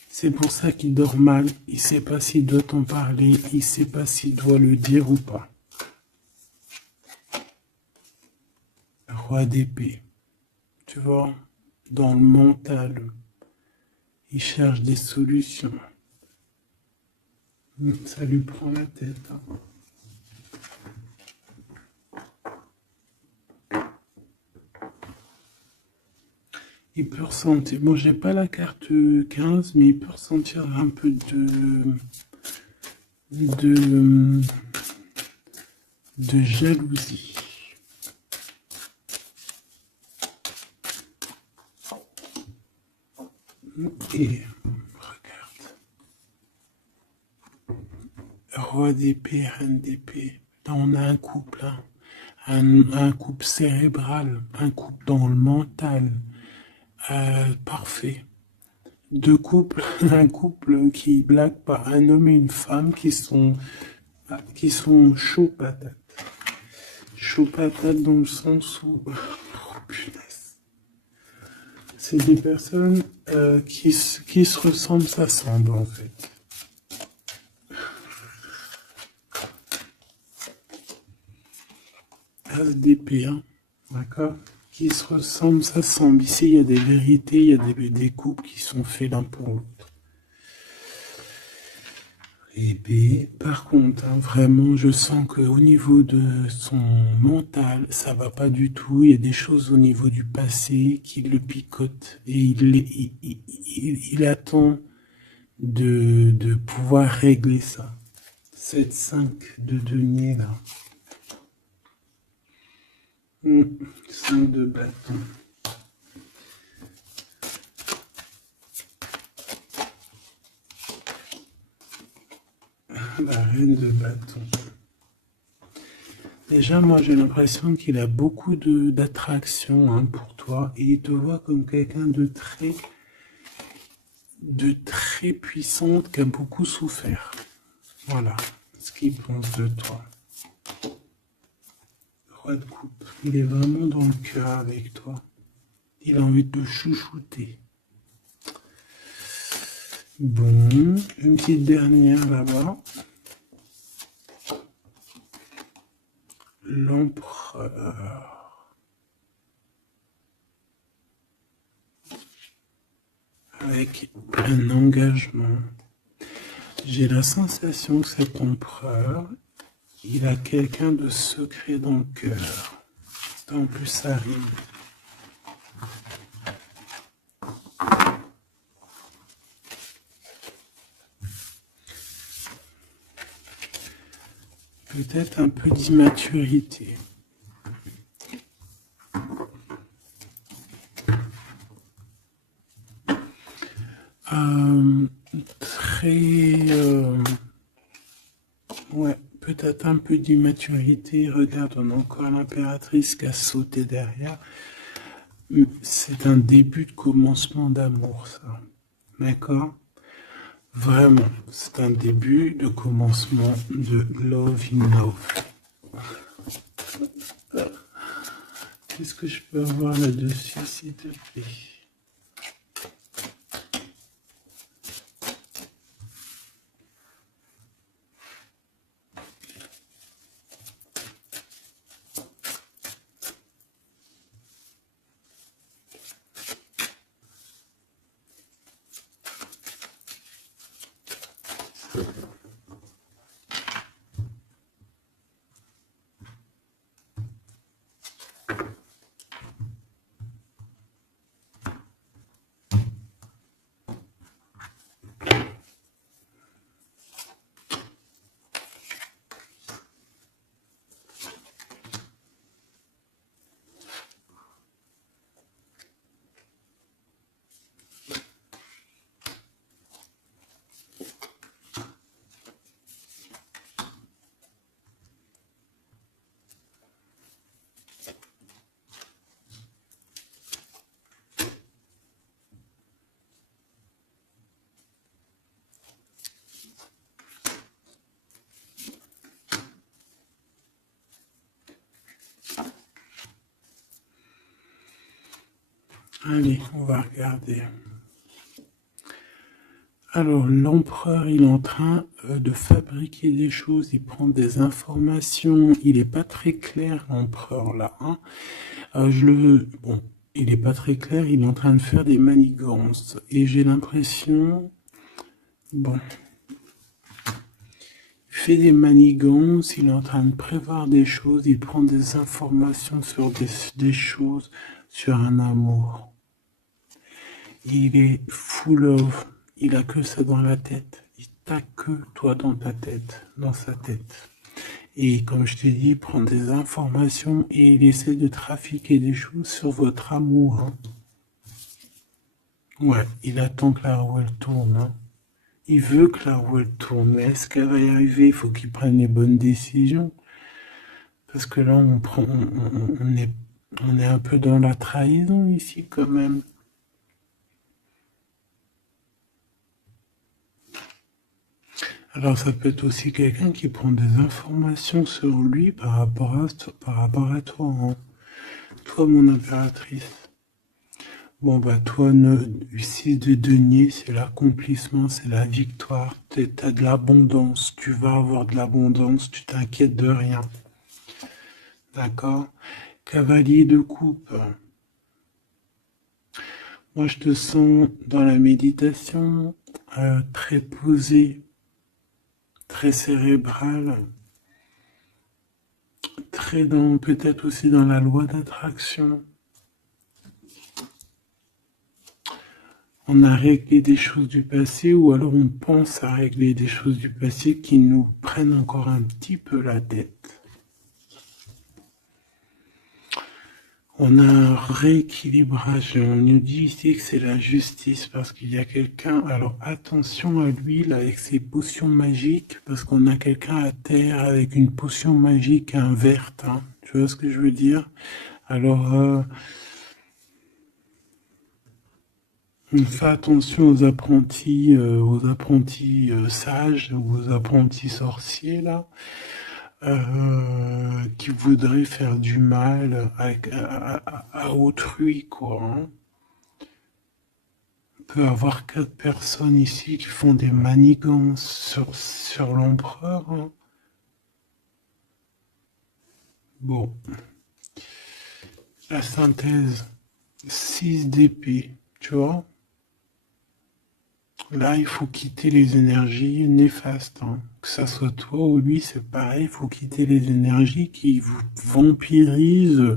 C'est pour ça qu'il dort mal. Il ne sait pas s'il doit t'en parler. Il ne sait pas s'il doit le dire ou pas. Roi d'épée. Tu vois, dans le mental, il cherche des solutions. Ça lui prend la tête. Hein. Il peut ressentir, bon j'ai pas la carte 15, mais il peut ressentir un peu de jalousie. Et regarde. Roi d'épée, reine d'épée. Là on a un couple, hein. Un couple cérébral, un couple dans le mental. Parfait. Deux couples, un couple qui blague par un homme et une femme qui sont chauds patates. Chauds patates dans le sens où... Oh, punaise. C'est des personnes qui se ressemblent, s'assemblent en fait. As d'épée, hein, d'accord? Qui se ressemblent, s'assemblent. Ici, il y a des vérités, il y a des couples qui sont faits l'un pour l'autre. Et B, par contre, hein, vraiment, je sens qu'au niveau de son mental, ça va pas du tout. Il y a des choses au niveau du passé qui le picotent et il attend de pouvoir régler ça. 7-5 de denier, là. 5 de bâton. La reine de bâton. Déjà, moi, j'ai l'impression qu'il a beaucoup d'attraction hein, pour toi et il te voit comme quelqu'un de très puissante qui a beaucoup souffert. Voilà ce qu'il pense de toi. Roi de coupe. Il est vraiment dans le cœur avec toi. Il a envie de te chouchouter. Bon, une petite dernière là-bas. L'empereur. Avec un engagement. J'ai la sensation que cet empereur, il a quelqu'un de secret dans le cœur. En plus, ça rime. Peut-être un peu d'immaturité. Ouais, peut-être un peu d'immaturité. Regarde, on a encore l'impératrice qui a sauté derrière. C'est un début de commencement d'amour, ça. D'accord? Vraiment, c'est un début de commencement de love in love. Qu'est-ce que je peux avoir là-dessus, s'il te plaît? Allez, on va regarder. Alors, l'empereur, il est en train de fabriquer des choses, il prend des informations, il n'est pas très clair, l'empereur, là. Hein. Bon, il n'est pas très clair, il est en train de faire des manigances. Et j'ai l'impression... Bon... Il fait des manigances, il est en train de prévoir des choses, il prend des informations sur des choses, sur un amour. Il est full of, il a que ça dans la tête. Il t'a que toi dans ta tête, dans sa tête. Et comme je t'ai dit, il prend des informations et il essaie de trafiquer des choses sur votre amour. Hein. Ouais, il attend que la roue elle tourne. Hein. Il veut que la roue elle tourne, mais est-ce qu'elle va y arriver? Il faut qu'il prenne les bonnes décisions. Parce que là, on est un peu dans la trahison ici quand même. Alors ça peut être aussi quelqu'un qui prend des informations sur lui par rapport à toi, hein. Toi, mon impératrice. Bon bah toi, 6 de denier, c'est l'accomplissement, c'est la victoire. T'as de l'abondance, tu vas avoir de l'abondance, tu t'inquiètes de rien. D'accord? Cavalier de coupe. Moi, je te sens dans la méditation, très posé, très cérébral, très dans, peut-être aussi dans la loi d'attraction. On a réglé des choses du passé ou alors on pense à régler des choses du passé qui nous prennent encore un petit peu la tête. On a un rééquilibrage. On nous dit ici que c'est la justice parce qu'il y a quelqu'un. Alors attention à lui là avec ses potions magiques parce qu'on a quelqu'un à terre avec une potion magique verte. Hein. Tu vois ce que je veux dire? Alors on fait attention aux apprentis sages, aux apprentis sorciers là. Qui voudrait faire du mal à autrui, quoi. Hein. On peut avoir 4 personnes ici qui font des manigances sur l'empereur. Hein. Bon. La synthèse. 6 d'épée, tu vois. Là, il faut quitter les énergies néfastes. Hein. Que ça soit toi ou lui, c'est pareil. Il faut quitter les énergies qui vous vampirisent,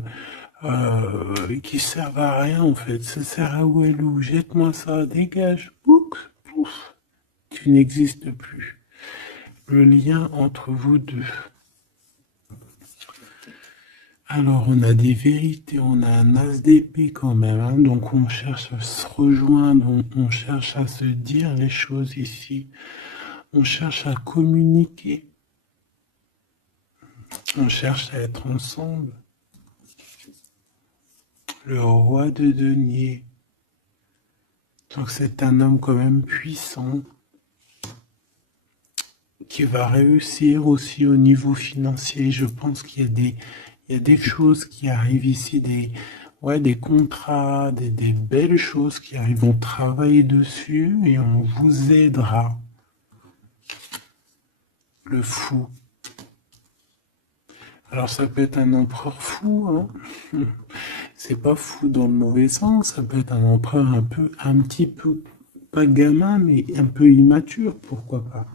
qui servent à rien en fait. Ça sert à Walou. Jette-moi ça, dégage. Pouf, pouf. Tu n'existes plus. Le lien entre vous deux. Alors, on a des vérités, on a un as d'épée quand même, hein, donc on cherche à se rejoindre, on cherche à se dire les choses ici, on cherche à communiquer, on cherche à être ensemble. Le roi de denier, donc c'est un homme quand même puissant, qui va réussir aussi au niveau financier. Je pense qu'il y a des choses qui arrivent ici, des contrats, des belles choses qui arrivent. On travaille dessus et on vous aidera. Le fou. Alors ça peut être un empereur fou, hein. C'est pas fou dans le mauvais sens, ça peut être un empereur un petit peu, pas gamin, mais un peu immature, pourquoi pas.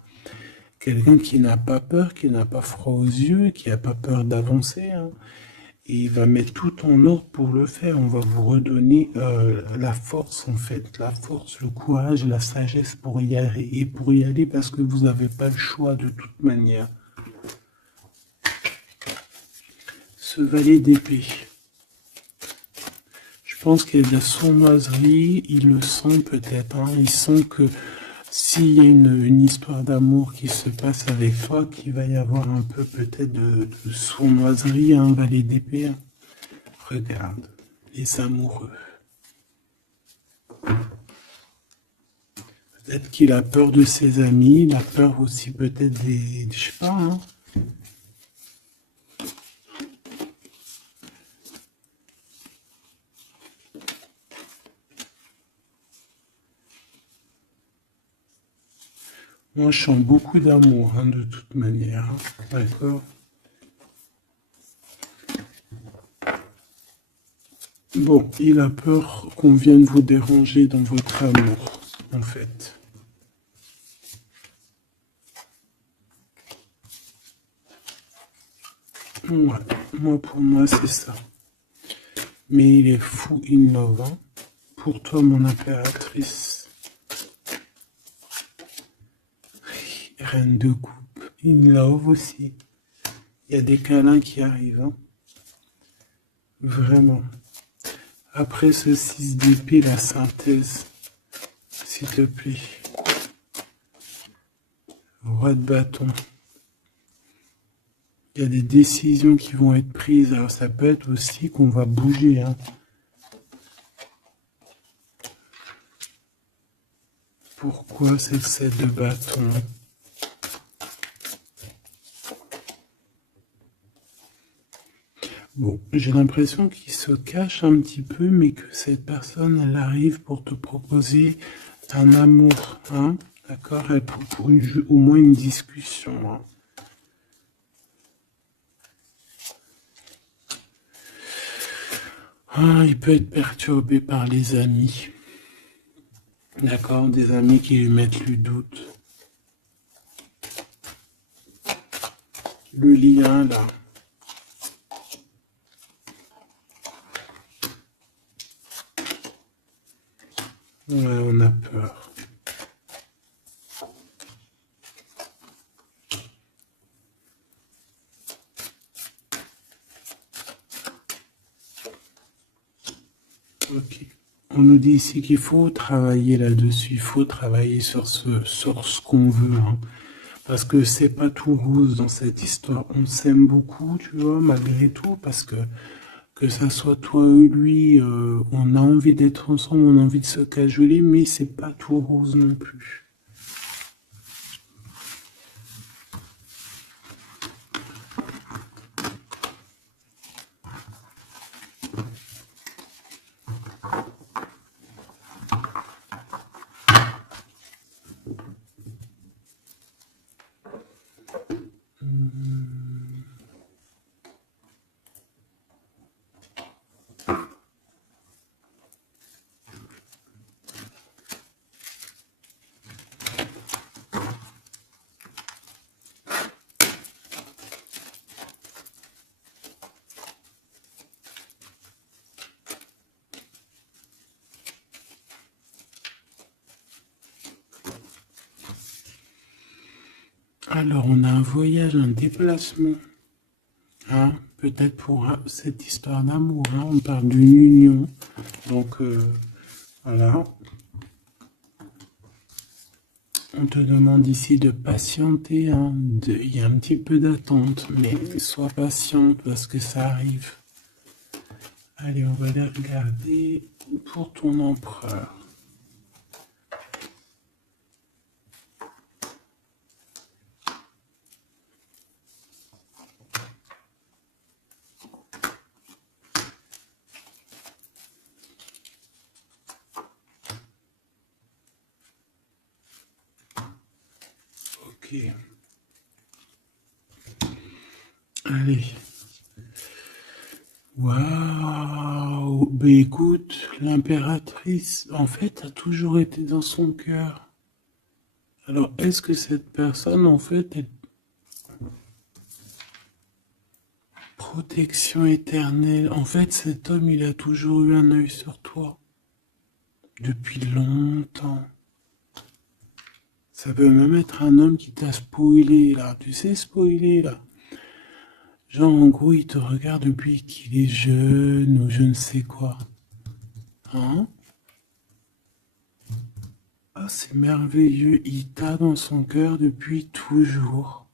Quelqu'un qui n'a pas peur, qui n'a pas froid aux yeux, qui n'a pas peur d'avancer. Hein. Et il va mettre tout en ordre pour le faire. On va vous redonner la force, en fait. La force, le courage, la sagesse pour y aller. Et pour y aller parce que vous n'avez pas le choix de toute manière. Ce valet d'épée. Je pense qu'il y a de la sournoiserie. Il le sent peut-être. Hein. Il sent que s'il y a une histoire d'amour qui se passe avec toi, qu'il va y avoir un peu peut-être de sournoiserie, un valet d'épée. Regarde, les amoureux. Peut-être qu'il a peur de ses amis, il a peur aussi peut-être je sais pas, hein. Moi, je sens beaucoup d'amour, hein, de toute manière. Hein. D'accord? Bon, il a peur qu'on vienne vous déranger dans votre amour, en fait. Ouais, moi, pour moi, c'est ça. Mais il est fou innovant. Pour toi, mon impératrice, reine de coupe, in love aussi. Il y a des câlins qui arrivent, hein. Vraiment. Après ce 6 d'épée, la synthèse, s'il te plaît. Roi de bâton. Il y a des décisions qui vont être prises. Alors ça peut être aussi qu'on va bouger, hein. Pourquoi c'est le 7 de bâton? Bon, j'ai l'impression qu'il se cache un petit peu, mais que cette personne, elle arrive pour te proposer un amour, hein, d'accord, pour au moins une discussion, hein. Ah, il peut être perturbé par les amis, d'accord, des amis qui lui mettent le doute. Le lien, là. Ouais, on a peur. Ok. On nous dit ici qu'il faut travailler là-dessus, il faut travailler sur ce qu'on veut, hein. Parce que c'est pas tout rose dans cette histoire. On s'aime beaucoup, tu vois, malgré tout, parce que ça soit toi ou lui, on a envie d'être ensemble, on a envie de se cajoler, mais c'est pas tout rose non plus. Alors, on a un voyage, un déplacement, hein, peut-être pour cette histoire d'amour, hein, on parle d'une union, donc voilà. On te demande ici de patienter, hein, il y a un petit peu d'attente, mais sois patiente parce que ça arrive. Allez, on va les regarder pour ton empereur. Ok. Allez. Waouh! Ben écoute, l'impératrice, en fait, a toujours été dans son cœur. Alors, est-ce que cette personne, en fait, est protection éternelle? En fait, cet homme, il a toujours eu un œil sur toi. Depuis longtemps. Ça peut même être un homme qui t'a spoilé, là. Tu sais, spoiler, là. Genre, en gros, il te regarde depuis qu'il est jeune ou je ne sais quoi. Hein? Ah, c'est merveilleux. Il t'a dans son cœur depuis toujours.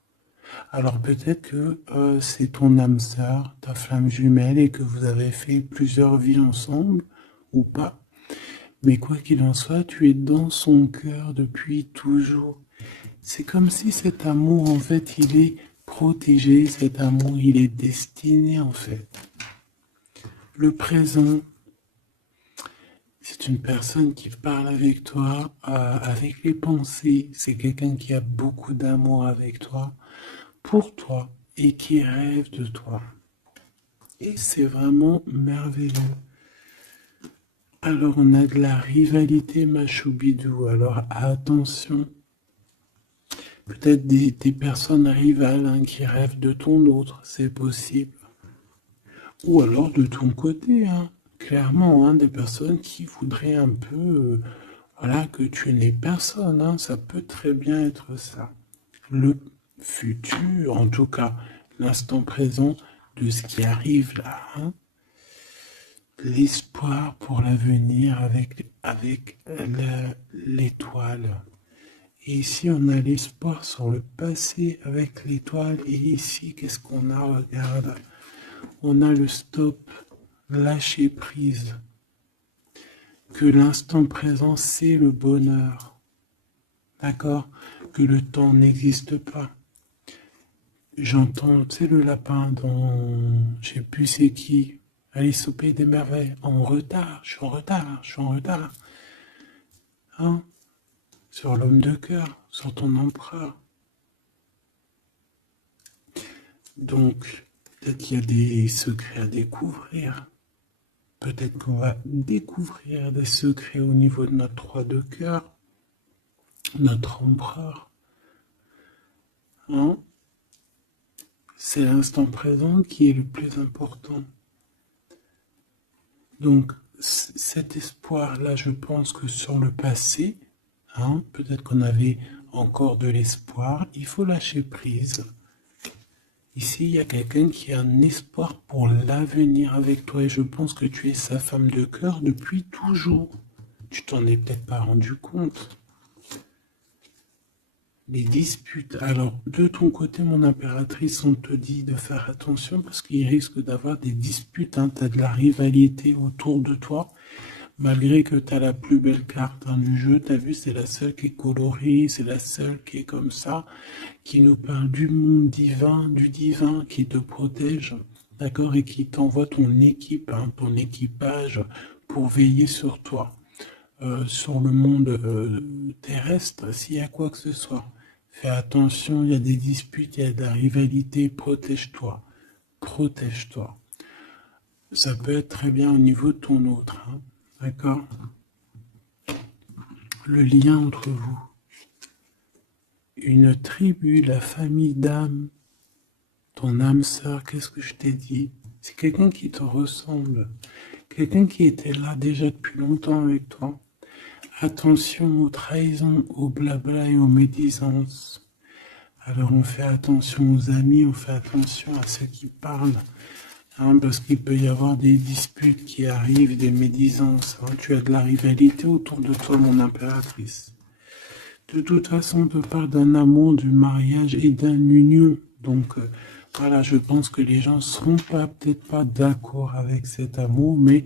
Alors peut-être que c'est ton âme sœur, ta flamme jumelle, et que vous avez fait plusieurs vies ensemble, ou pas. Mais quoi qu'il en soit, tu es dans son cœur depuis toujours. C'est comme si cet amour, en fait, il est protégé, cet amour, il est destiné, en fait. Le présent, C'est une personne qui parle avec toi, avec les pensées. C'est quelqu'un qui a beaucoup d'amour avec toi, pour toi, et qui rêve de toi. Et c'est vraiment merveilleux. Alors on a de la rivalité machoubidou. Alors attention. Peut-être des personnes rivales hein, qui rêvent de ton autre, c'est possible. Ou alors de ton côté, hein, clairement, hein, des personnes qui voudraient un peu voilà, que tu n'aies personne. Hein, ça peut très bien être ça. Le futur, en tout cas, l'instant présent de ce qui arrive là. Hein, l'espoir pour l'avenir avec l'étoile. Et ici, on a l'espoir sur le passé avec l'étoile. Et ici, qu'est-ce qu'on a? Regarde. On a le stop, lâcher prise. Que l'instant présent, c'est le bonheur. D'accord? Que le temps n'existe pas. J'entends, tu sais, le lapin dans, je sais plus c'est qui, Alice au Pays des Merveilles. En retard, je suis en retard, je suis en retard. Hein? Sur l'homme de cœur, sur ton empereur. Donc, peut-être qu'il y a des secrets à découvrir. Peut-être qu'on va découvrir des secrets au niveau de notre roi de cœur, notre empereur. Hein? C'est l'instant présent qui est le plus important. Donc, cet espoir-là, je pense que sur le passé, hein, peut-être qu'on avait encore de l'espoir, il faut lâcher prise. Ici, il y a quelqu'un qui a un espoir pour l'avenir avec toi et je pense que tu es sa femme de cœur depuis toujours. Tu t'en es peut-être pas rendu compte. Les disputes. Alors, de ton côté, mon impératrice, on te dit de faire attention parce qu'il risque d'avoir des disputes. Hein. Tu as de la rivalité autour de toi. Malgré que tu as la plus belle carte hein, du jeu, tu as vu, c'est la seule qui est colorée, c'est la seule qui est comme ça, qui nous parle du monde divin, du divin qui te protège, d'accord, et qui t'envoie ton équipe, hein, ton équipage pour veiller sur toi, sur le monde terrestre, s'il y a quoi que ce soit. Fais attention, il y a des disputes, il y a de la rivalité, protège-toi, protège-toi. Ça peut être très bien au niveau de ton autre, hein. D'accord? Le lien entre vous. Une tribu, la famille d'âme, ton âme sœur, qu'est-ce que je t'ai dit? C'est quelqu'un qui te ressemble. Quelqu'un qui était là déjà depuis longtemps avec toi. Attention aux trahisons, aux blabla et aux médisances. Alors on fait attention aux amis, on fait attention à ceux qui parlent. Hein, parce qu'il peut y avoir des disputes qui arrivent, des médisances. Hein. Tu as de la rivalité autour de toi, mon impératrice. De toute façon, on te parle d'un amour, du mariage et d'une union. Donc, voilà, je pense que les gens ne seront peut-être pas d'accord avec cet amour, mais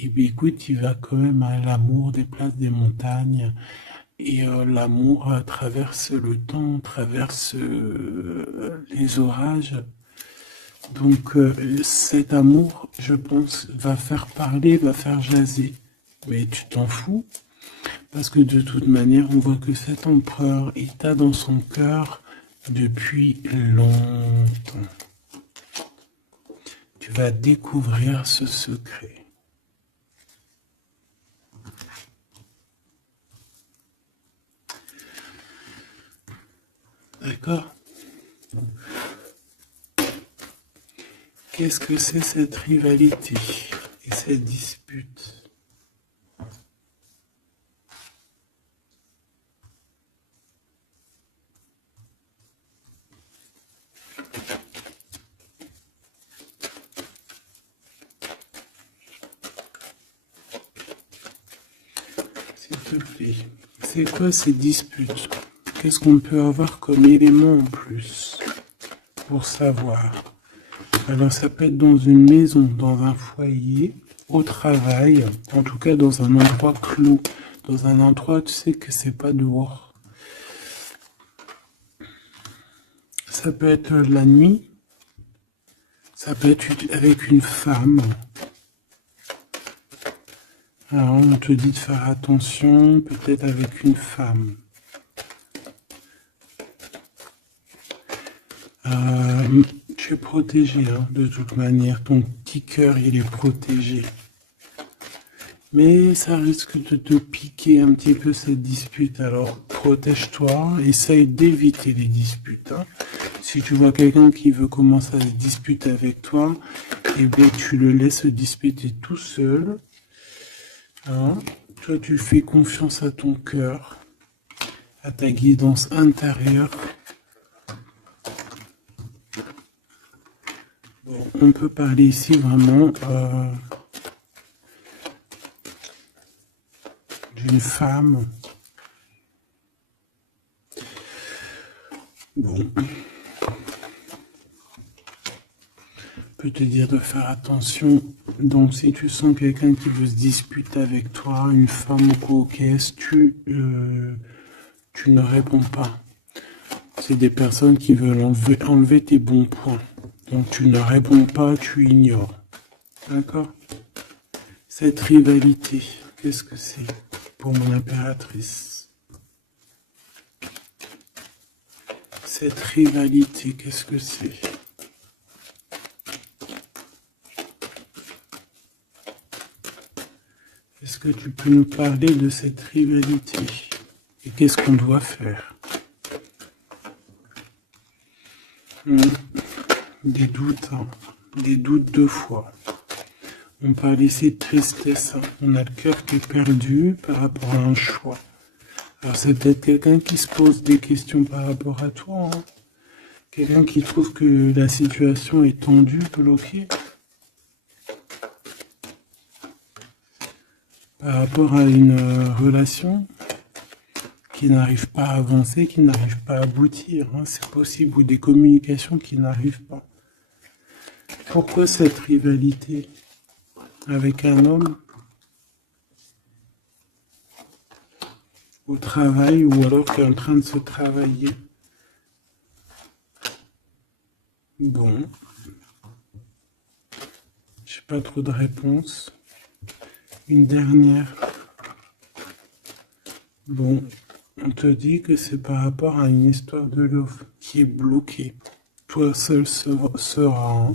eh bien, écoute, il va quand même à l'amour des places des montagnes. Et l'amour traverse le temps, traverse les orages. Donc cet amour, je pense, va faire parler, va faire jaser. Mais tu t'en fous, parce que de toute manière, on voit que cet empereur est dans son cœur depuis longtemps. Tu vas découvrir ce secret. D'accord ? Qu'est-ce que c'est cette rivalité et cette dispute? S'il te plaît, c'est quoi ces disputes? Qu'est-ce qu'on peut avoir comme élément en plus pour savoir? Alors ça peut être dans une maison, dans un foyer, au travail, en tout cas dans un endroit clos, dans un endroit tu sais que c'est pas dehors. Ça peut être la nuit, ça peut être avec une femme, Alors, on te dit de faire attention, peut-être avec une femme. Tu es protégé, hein, de toute manière. Ton petit cœur, il est protégé. Mais ça risque de te piquer un petit peu cette dispute. Alors, protège-toi, essaye d'éviter les disputes. Hein. Si tu vois quelqu'un qui veut commencer à se disputer avec toi, eh bien, tu le laisses se disputer tout seul. Hein. Toi, tu fais confiance à ton cœur, à ta guidance intérieure. Bon, on peut parler ici vraiment d'une femme. Bon. Je peux te dire de faire attention. Donc, si tu sens quelqu'un qui veut se disputer avec toi, une femme ou coquesse, tu ne réponds pas. C'est des personnes qui veulent enlever tes bons points. Donc, tu ne réponds pas, tu ignores. D'accord? Cette rivalité, qu'est-ce que c'est pour mon impératrice? Cette rivalité, qu'est-ce que c'est? Est-ce que tu peux nous parler de cette rivalité? Et qu'est-ce qu'on doit faire? Des doutes, hein. Des doutes deux fois. On parle ici de tristesse. Hein. On a le cœur qui est perdu par rapport à un choix. Alors c'est peut-être quelqu'un qui se pose des questions par rapport à toi. Hein. Quelqu'un qui trouve que la situation est tendue, bloquée. Par rapport à une relation qui n'arrive pas à avancer, qui n'arrive pas à aboutir. Hein. C'est possible. Ou des communications qui n'arrivent pas. Pourquoi cette rivalité avec un homme au travail ou alors qui est en train de se travailler? Bon, j'ai pas trop de réponses. Une dernière. Bon, on te dit que c'est par rapport à une histoire de love qui est bloquée. Toi seul sera. Hein.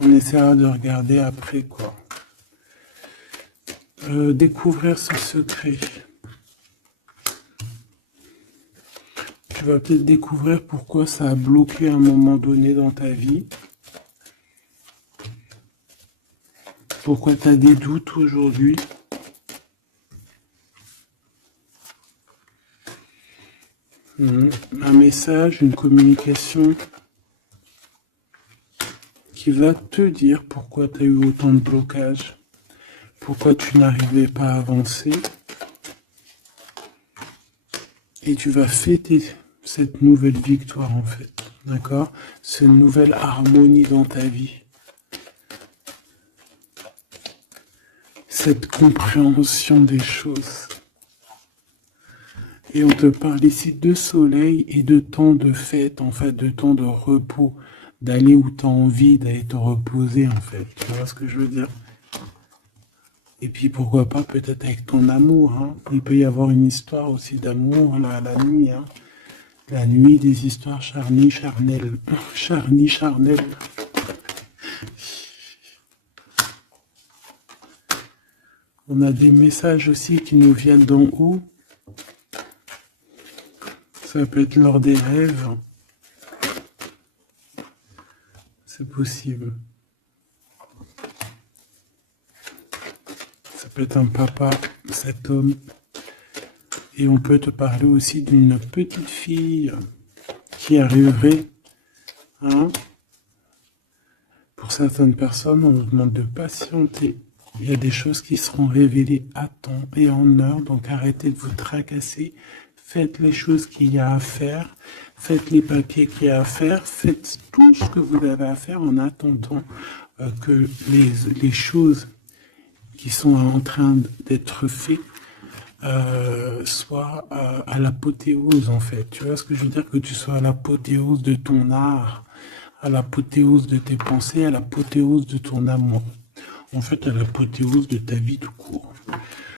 On essaiera de regarder après quoi. Découvrir ce secret. Tu vas peut-être découvrir pourquoi ça a bloqué à un moment donné dans ta vie. Pourquoi tu as des doutes aujourd'hui. Un message, une communication qui va te dire pourquoi tu as eu autant de blocages. Pourquoi tu n'arrivais pas à avancer. Et tu vas fêter cette nouvelle victoire en fait. D'accord? Cette nouvelle harmonie dans ta vie. Cette compréhension des choses. Et on te parle ici de soleil et de temps de fête, en fait, de temps de repos, d'aller où tu as envie, d'aller te reposer, en fait. Tu vois ce que je veux dire? Et puis pourquoi pas peut-être avec ton amour. Hein. Il peut y avoir une histoire aussi d'amour là, la nuit. Hein. La nuit, des histoires charnies, charnelles. Charnies, charnelles. On a des messages aussi qui nous viennent d'en haut. Ça peut être lors des rêves. C'est possible. Ça peut être un papa, cet homme. Et on peut te parler aussi d'une petite fille qui arriverait. Hein. Pour certaines personnes, on nous demande de patienter. Il y a des choses qui seront révélées à temps et en heure. Donc arrêtez de vous tracasser. Faites les choses qu'il y a à faire. Faites les papiers qu'il y a à faire. Faites tout ce que vous avez à faire en attendant que les choses qui sont en train d'être faites soient à l'apothéose en fait. Tu vois ce que je veux dire? Que tu sois à l'apothéose de ton art, à l'apothéose de tes pensées, à l'apothéose de ton amour. En fait, à l'apothéose de ta vie tout court.